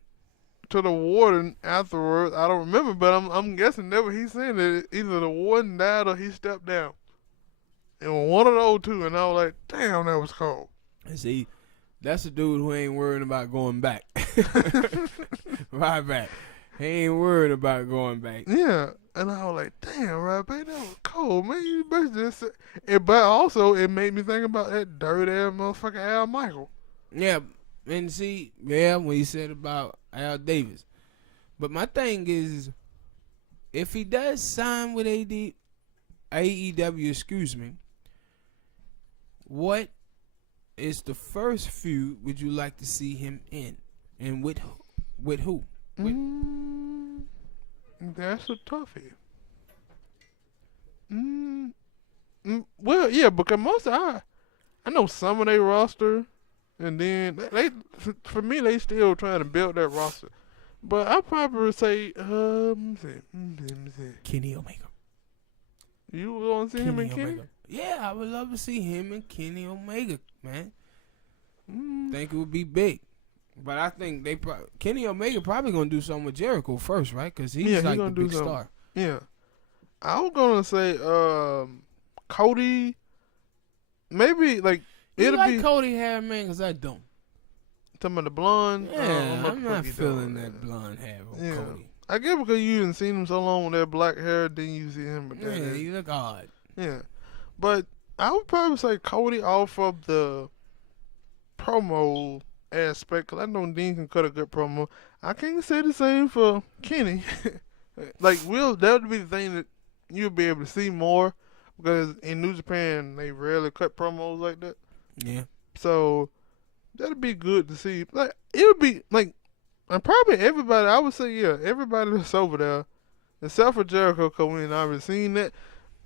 To the warden afterwards. I don't remember, but I'm guessing he's saying that either the warden died or he stepped down. It was one of those two, and I was like, damn, that was cold. And see, that's a dude who ain't worrying about going back. Right back. He ain't worried about going back. Yeah. And I was like, damn, right back, that was cold, man. You basically just said, but also, it made me think about that dirty ass motherfucker Al Michael. Yeah. And see, when you said about Al Davis. But my thing is, if he does sign with AEW, what is the first feud would you like to see him in? And with who? That's a toughie. Well, yeah, because most I know some of their roster, and then for me, they still trying to build that roster. But I probably would say, let me see. Kenny Omega. You want to see him and Kenny? Yeah, I would love to see him and Kenny Omega, man. think it would be big. But I think Kenny Omega probably gonna do something with Jericho first, right? Because he's like the big star. Yeah, I was gonna say Cody. Maybe like it'll be Cody hair, man, because I don't. Talking about the blonde. Yeah, I'm not feeling that blonde hair on Cody. I guess because you didn't seen him so long with that black hair, then you see him with that. Yeah, he look odd. Yeah, but I would probably say Cody off of the promo aspect, because I know Dean can cut a good promo. I can't say the same for Kenny. Like, that would be the thing that you'll be able to see more, because in New Japan, they rarely cut promos like that. Yeah. So, that'd be good to see. Like, it would be, like, and probably everybody, I would say, yeah, everybody that's over there, except for Jericho, because we ain't already seen that.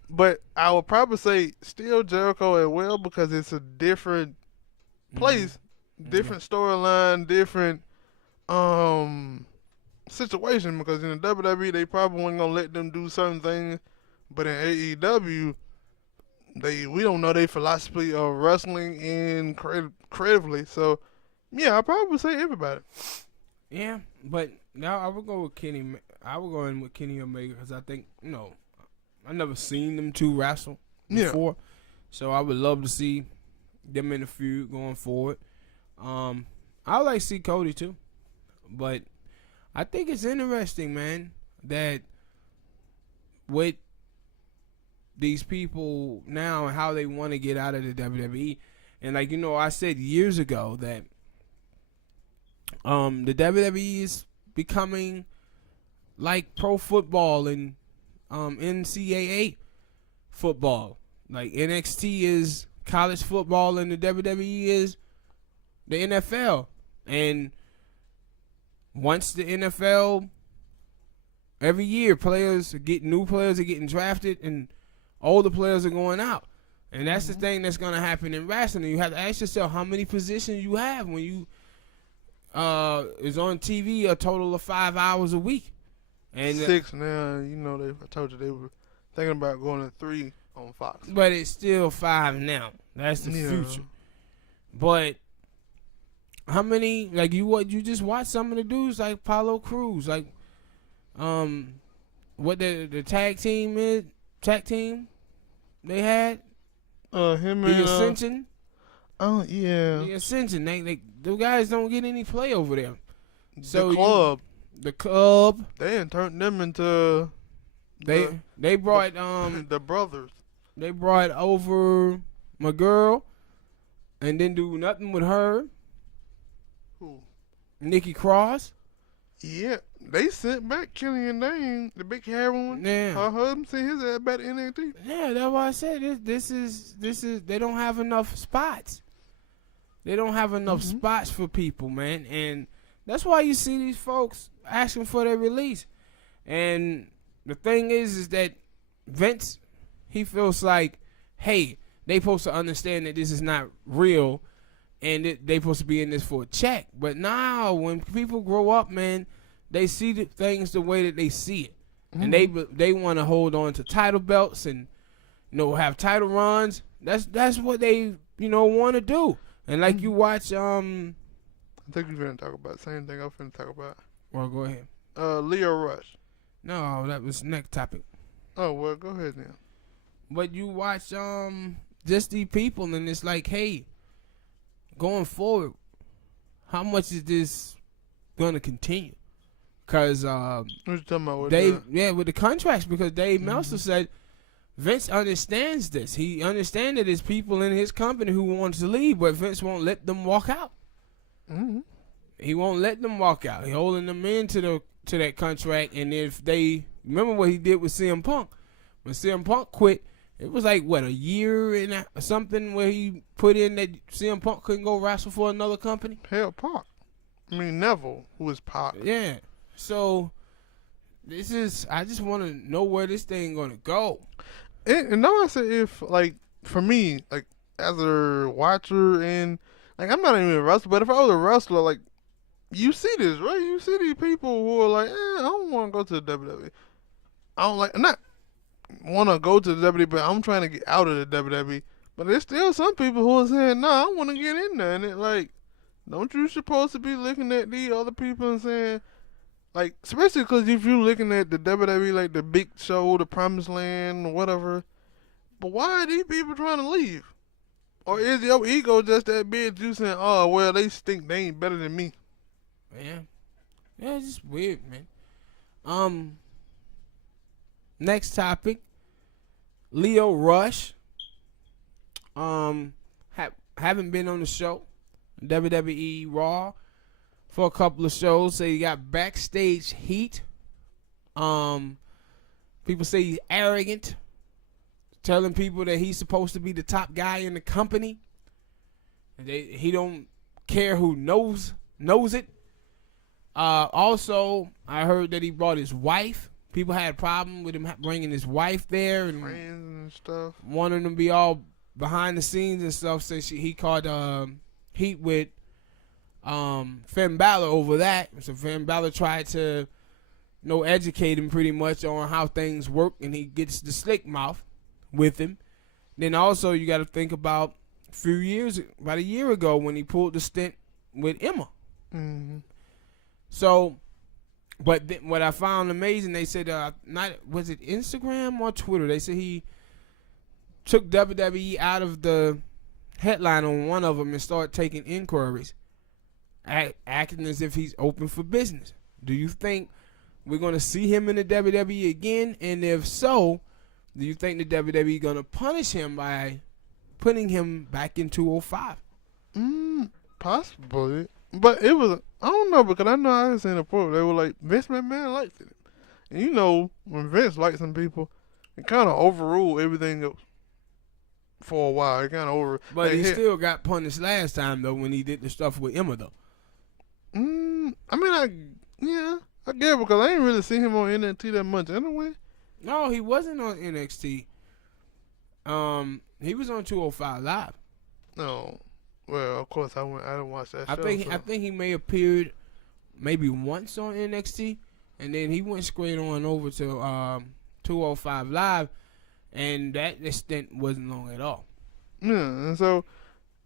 But I would probably say still Jericho as well, because it's a different place, different storyline, different situation. Because in the WWE, they probably weren't gonna let them do certain things, but in AEW, we don't know their philosophy of wrestling and creatively. So yeah, I probably would say everybody. Yeah, but now I would go with Kenny. I would go in with Kenny Omega because I think I never seen them two wrestle before, so I would love to see them in the feud going forward. I would like to see Cody too, but I think it's interesting, man, that with these people now and how they want to get out of the WWE, and like I said years ago that the WWE is becoming like pro football and NCAA football. Like NXT is college football and the WWE is the NFL. And once the NFL, every year new players are getting drafted and older players are going out. And that's the thing that's going to happen in wrestling. You have to ask yourself how many positions you have when you is on TV a total of 5 hours a week. And 6 now, I told you they were thinking about going to 3 on Fox. But it's still 5 now. That's the future. But how many, like you just watch some of the dudes like Apollo Crews, like what the tag team they had? Him the and Ascension. Oh yeah. The Ascension. The guys don't get any play over there. So The club. They had turned them into they brought the brothers. They brought over my girl and didn't do nothing with her. Who? Nikki Cross. Yeah. They sent back Killian Dane, the big hair one. Yeah. Her husband sent his ass back to NXT. Yeah, that's why I said this is they don't have enough spots. They don't have enough spots for people, man. And that's why you see these folks asking for their release. And the thing is that Vince, he feels like, hey, they supposed to understand that this is not real and they supposed to be in this for a check. But now when people grow up, man, they see the things the way that they see it. And they want to hold on to title belts and have title runs. That's what they want to do. And like you watch I think you're going to talk about the same thing I'm finna talk about. Well, go ahead. Leo Rush. No, that was next topic. Oh, well, go ahead now. But you watch just these people, and it's like, hey, going forward, how much is this going to continue? Because what you talking about? with the contracts, because Dave Meltzer said Vince understands this. He understands that there's people in his company who wants to leave, but Vince won't let them walk out. He won't let them walk out. He's holding them into that contract, and if they remember what he did with CM Punk, when CM Punk quit, it was like a year and something where he put in that CM Punk couldn't go wrestle for another company. Hell, Punk. Neville, who was Punk. Yeah. So I just want to know where this thing gonna go. And now I say, if for me, as a watcher, and I'm not even a wrestler, but if I was a wrestler, you see this, right? You see these people who are like, I don't want to go to the WWE. I don't not want to go to the WWE, but I'm trying to get out of the WWE. But there's still some people who are saying, "Nah, I want to get in there," and it like, don't you supposed to be looking at these other people and saying, like, especially because if you're looking at the WWE, like the Big Show, the Promised Land, or whatever, but why are these people trying to leave? Or is your ego just that big? You saying, "Oh well, they stink. They ain't better than me." Yeah, yeah, it's just weird, man. Next topic, Leo Rush. Haven't been on the show, WWE Raw, for a couple of shows. Say he got backstage heat. People say he's arrogant, telling people that he's supposed to be the top guy in the company. He don't care who knows it. Also, I heard that he brought his wife. People had a problem with him bringing his wife there and Friends and stuff. wanting them to be all behind the scenes and stuff. So he caught heat with Finn Balor over that. So Finn Balor tried to educate him pretty much on how things work, and he gets the slick mouth with him. Then also you got to think about about a year ago when he pulled the stint with Emma. Mm-hmm. So, but what I found amazing, they said, was it Instagram or Twitter? They said he took WWE out of the headline on one of them and started taking inquiries, acting as if he's open for business. Do you think we're going to see him in the WWE again? And if so, do you think the WWE going to punish him by putting him back in 205? Possibly. But it was, I don't know, because I know I was in a report, they were like, Vince McMahon liked it. And you know, when Vince likes some people, it kind of overruled everything else for a while. It kind of But he still got punished last time, though, when he did the stuff with Emma, though. I mean, I get it, because I ain't really seen him on NXT that much anyway. No, he wasn't on NXT. He was on 205 Live. No. Well, of course, I didn't watch that show. I think he may have appeared maybe once on NXT, and then he went straight on over to 205 Live, and that stint wasn't long at all. Yeah, and so,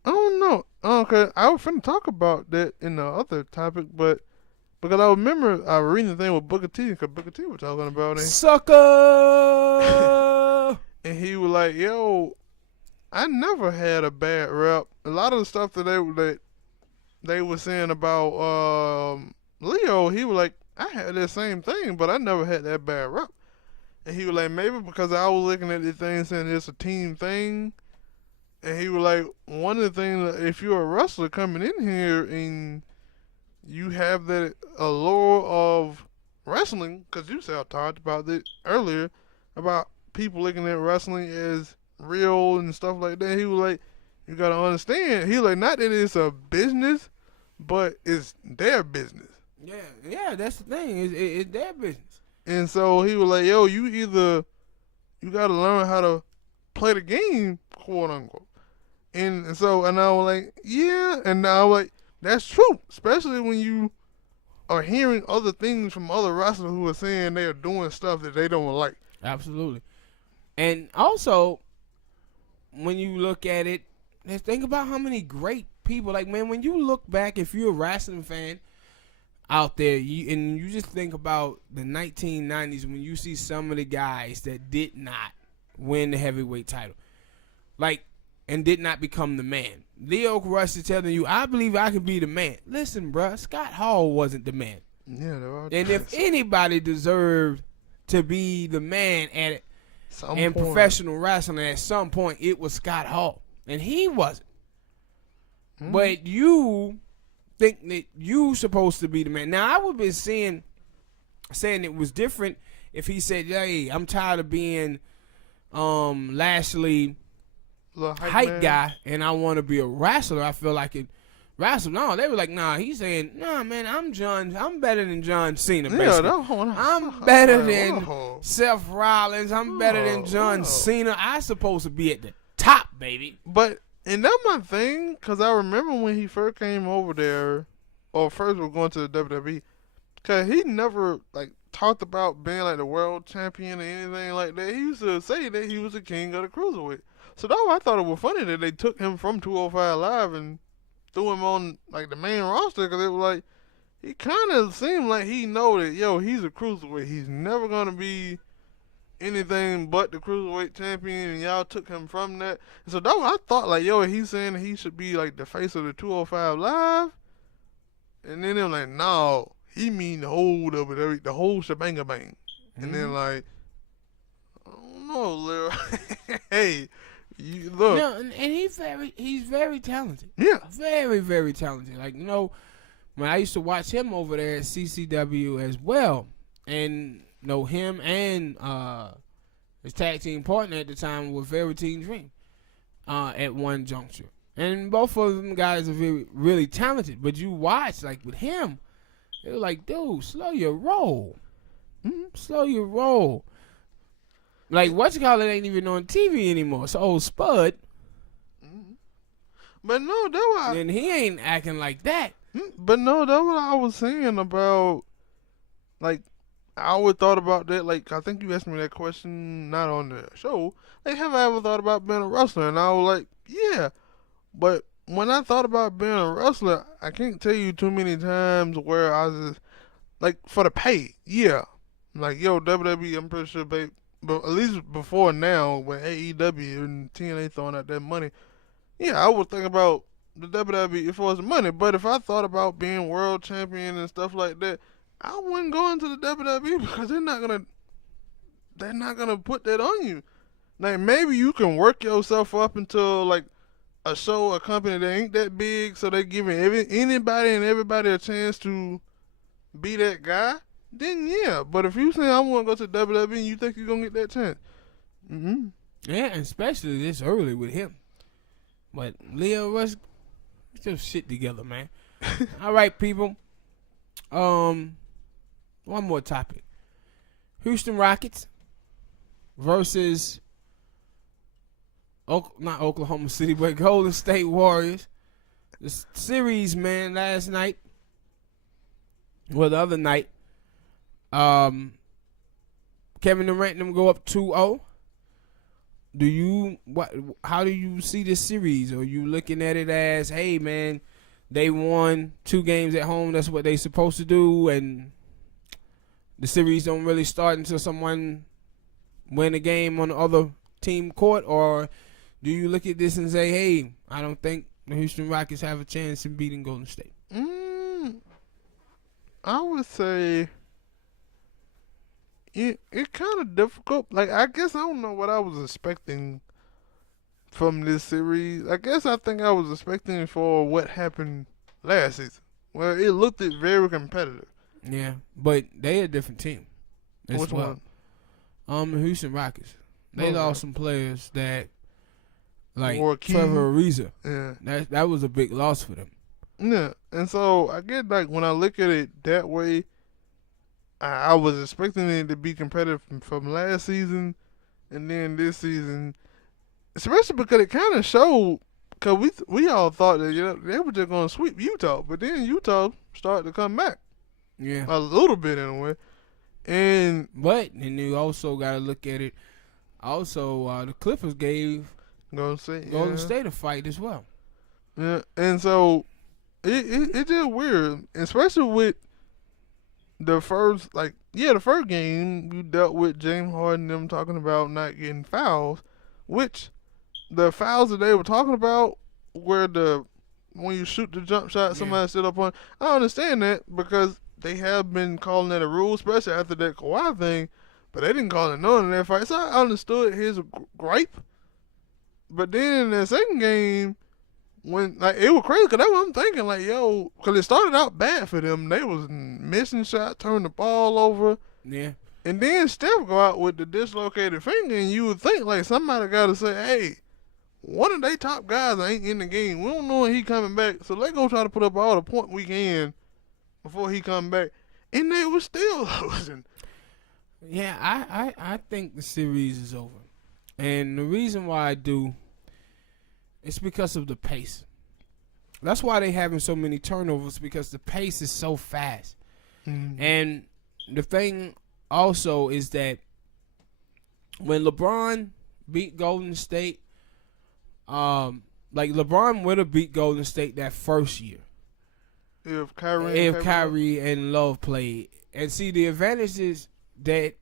I don't know. Okay, I was finna talk about that in the other topic, but because I remember I was reading the thing with Booker T, because Booker T was talking about it. Sucker! And he was like, yo, I never had a bad rep. A lot of the stuff that they were saying about Leo, he was like, I had that same thing, but I never had that bad rep. And he was like, maybe because I was looking at this thing saying it's a team thing. And he was like, one of the things, if you're a wrestler coming in here and you have that allure of wrestling, because you talked about it earlier, about people looking at wrestling as real and stuff like that. He was like, you gotta understand. He was like, not that it's a business, but it's their business. Yeah, that's the thing. It's their business. And so he was like, yo, you gotta learn how to play the game, quote unquote. And I was like, yeah. And now I was like, that's true. Especially when you are hearing other things from other wrestlers who are saying they are doing stuff that they don't like. Absolutely. And also, when you look at it, think about how many great people. Like, man, when you look back, if you're a wrestling fan out there, you just think about the 1990s when you see some of the guys that did not win the heavyweight title, like, and did not become the man. Leo Rush is telling you, I believe I can be the man. Listen, bruh, Scott Hall wasn't the man. Yeah, they are. And if anybody deserved to be the man at it, in professional wrestling at some point, it was Scott Hall, and he wasn't. But you think that you supposed to be the man. Now, I would be saying it was different if he said, "Hey, I'm tired of being Lashley hype guy, and I want to be a wrestler. I feel like it." Wrestle. No, they were like, nah. He's saying, nah, man, I'm better than John Cena. Basically. I'm better than Seth Rollins. I'm better than John Cena. I supposed to be at the top, baby. But and that's my thing, because I remember when he first came over there, or first was going to the WWE, because he never like talked about being like the world champion or anything like that. He used to say that he was the king of the cruiserweight. So that's why I thought it was funny that they took him from 205 Live and threw him on like the main roster because it was like he kind of seemed like he know that he's a cruiserweight. He's never gonna be anything but the cruiserweight champion, and y'all took him from that. And so that I thought like he's saying that he should be like the face of the 205 Live, and then they're like, no, he mean the whole of it, the whole shebang bang. And then like, I don't know, Lil. Hey, you look. No, and he's very talented. Yeah, very, very talented. Like when I used to watch him over there at CCW as well, and know him and his tag team partner at the time was Velveteen Dream at one juncture. And both of them guys are really talented. But you watch, like with him, it was like, dude, slow your roll. Slow your roll. Like, whatchamacallit ain't even on TV anymore. It's old Spud. But no, that was. And he ain't acting like that. But no, that's what I was saying about, like, I always thought about that. Like, I think you asked me that question not on the show. Like, have I ever thought about being a wrestler? And I was like, yeah. But when I thought about being a wrestler, I can't tell you too many times where I was just, like, for the pay, yeah. Like, WWE, I'm pretty sure, but at least before now, when AEW and TNA throwing out that money, yeah, I would think about the WWE as far as the money. But if I thought about being world champion and stuff like that, I wouldn't go into the WWE because they're not gonna put that on you. Like, maybe you can work yourself up until like a company that ain't that big, so they giving anybody and everybody a chance to be that guy. Then yeah, but if you say I want to go to WWE, you think you're gonna get that chance? Yeah, especially this early with him. But Leo Rush, get your shit together, man. All right, people. One more topic. Houston Rockets versus not Oklahoma City, but Golden State Warriors. The series, man, last night. Well, the other night. Kevin Durant and them go up 2-0. How do you see this series? Are you looking at it as, hey man, they won 2 games at home, that's what they supposed to do, and the series don't really start until someone win a game on the other team court? Or do you look at this and say, hey, I don't think the Houston Rockets have a chance in beating Golden State? I would say it's kind of difficult. Like, I guess I don't know what I was expecting from this series. I think I was expecting for what happened last season, where it looked very competitive. Yeah, but they a different team as Which well. one? Houston Rockets. They lost some players that, like Joaquin. Trevor Ariza. Yeah. That was a big loss for them. Yeah, and so I get, like, when I look at it that way, I was expecting it to be competitive from last season, and then this season, especially because it kind of showed. Because we all thought that they were just going to sweep Utah, but then Utah started to come back. Yeah, a little bit anyway. But you also got to look at it. Also, the Clippers gave Golden State a fight as well. Yeah, and so it's just weird, especially with the first game you dealt with James Harden them talking about not getting fouls, which the fouls that they were talking about were when you shoot the jump shot, somebody stood up on. I understand that because they have been calling that a rule, especially after that Kawhi thing, but they didn't call it none in that fight. So I understood his gripe. But then in the second game, when it was crazy, because that's what I'm thinking, because it started out bad for them. They was missing shots, turning the ball over. Yeah. And then Steph go out with the dislocated finger, and you would think, somebody got to say, hey, one of their top guys ain't in the game. We don't know when he coming back, so they go try to put up all the point we can before he come back. And they were still losing. Yeah, I think the series is over. And the reason why I do, it's because of the pace. That's why they having so many turnovers, because the pace is so fast. Mm-hmm. And the thing also is that when LeBron beat Golden State, Like LeBron would have beat Golden State that first year If Kyrie and Love played. And see, the advantages that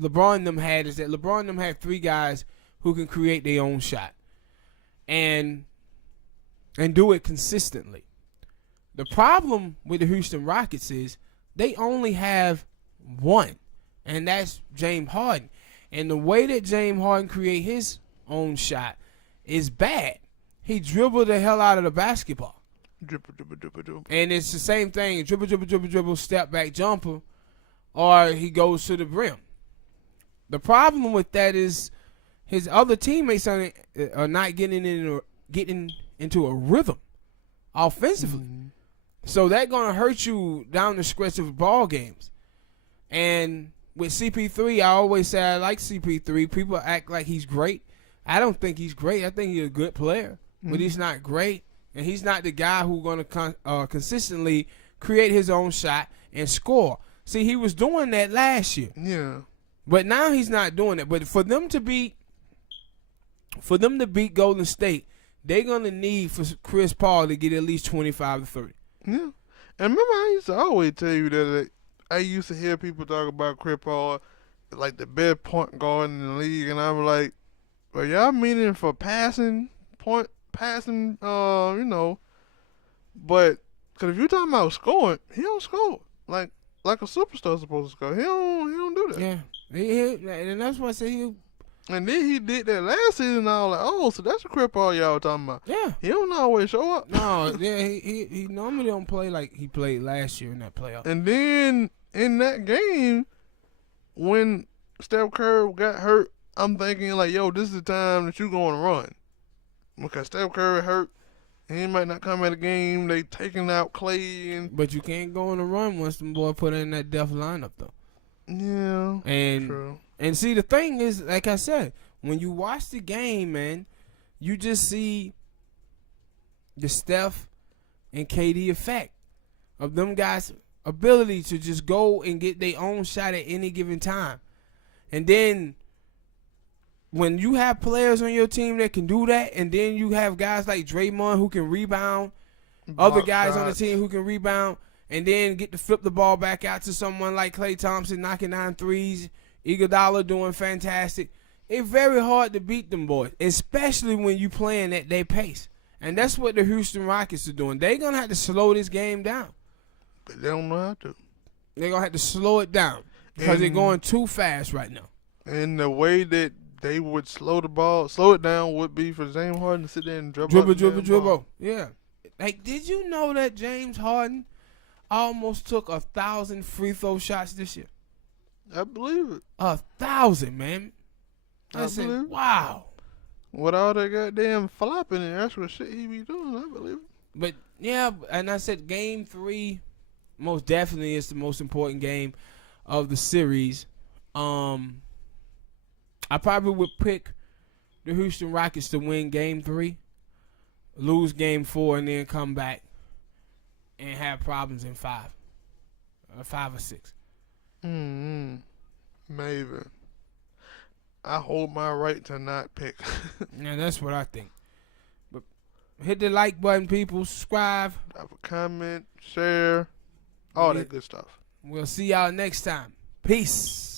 LeBron them had is that LeBron them had 3 guys who can create their own shot and do it consistently. The problem with the Houston Rockets is they only have one, and that's James Harden. And the way that James Harden create his own shot is bad. He dribbled the hell out of the basketball. Dribble. And it's the same thing. Dribble, step back jumper, or he goes to the brim. The problem with that is his other teammates are not getting into a rhythm offensively. Mm-hmm. So that's going to hurt you down the stretch of ball games. And with CP3, I always say I like CP3. People act like he's great. I don't think he's great. I think he's a good player, but he's not great. And he's not the guy who's going to consistently create his own shot and score. See, he was doing that last year. Yeah. But now he's not doing it. But for them to beat Golden State, they're going to need for Chris Paul to get at least 25 to 30. Yeah. And remember, I used to always tell you that I used to hear people talk about Chris Paul like the best point guard in the league, and I was like, well, y'all meaning for passing, but because if you're talking about scoring, he don't score like a superstar supposed to score. He don't do that. Yeah, and that's why I say he. And then he did that last season. And I was like, oh, so that's a Chris Paul y'all talking about. Yeah, he don't always show up. No, yeah, he normally don't play like he played last year in that playoff. And then in that game, when Steph Curry got hurt, I'm thinking like, yo, this is the time that you're going to run. Because Steph Curry hurt, he might not come at a game. They taking out Clay. But you can't go on a run once them boy put in that death lineup, though. Yeah, true. And see, the thing is, like I said, when you watch the game, man, you just see the Steph and KD effect of them guys' ability to just go and get their own shot at any given time. And then when you have players on your team that can do that, and then you have guys like Draymond who can rebound, other guys on the team who can rebound, and then get to flip the ball back out to someone like Klay Thompson knocking down threes, Iguodala doing fantastic. It's very hard to beat them boys, especially when you playing at their pace. And that's what the Houston Rockets are doing. They're going to have to slow this game down. But they don't know how to. They're going to have to slow it down because they're going too fast right now. And the way that they would slow it down would be for James Harden to sit there and dribble. Yeah. Like, did you know that James Harden almost took 1,000 free throw shots this year? I believe it. 1,000, man. I said, believe it. Wow. With all that goddamn flopping and extra shit he be doing, I believe it. But, yeah, and I said game 3 most definitely is the most important game of the series. I probably would pick the Houston Rockets to win game 3, lose game 4, and then come back and have problems in 5 or 6. Maybe. I hold my right to not pick. Yeah, that's what I think. But hit the like button, people. Subscribe. Have a comment, share, all that good stuff. We'll see y'all next time. Peace.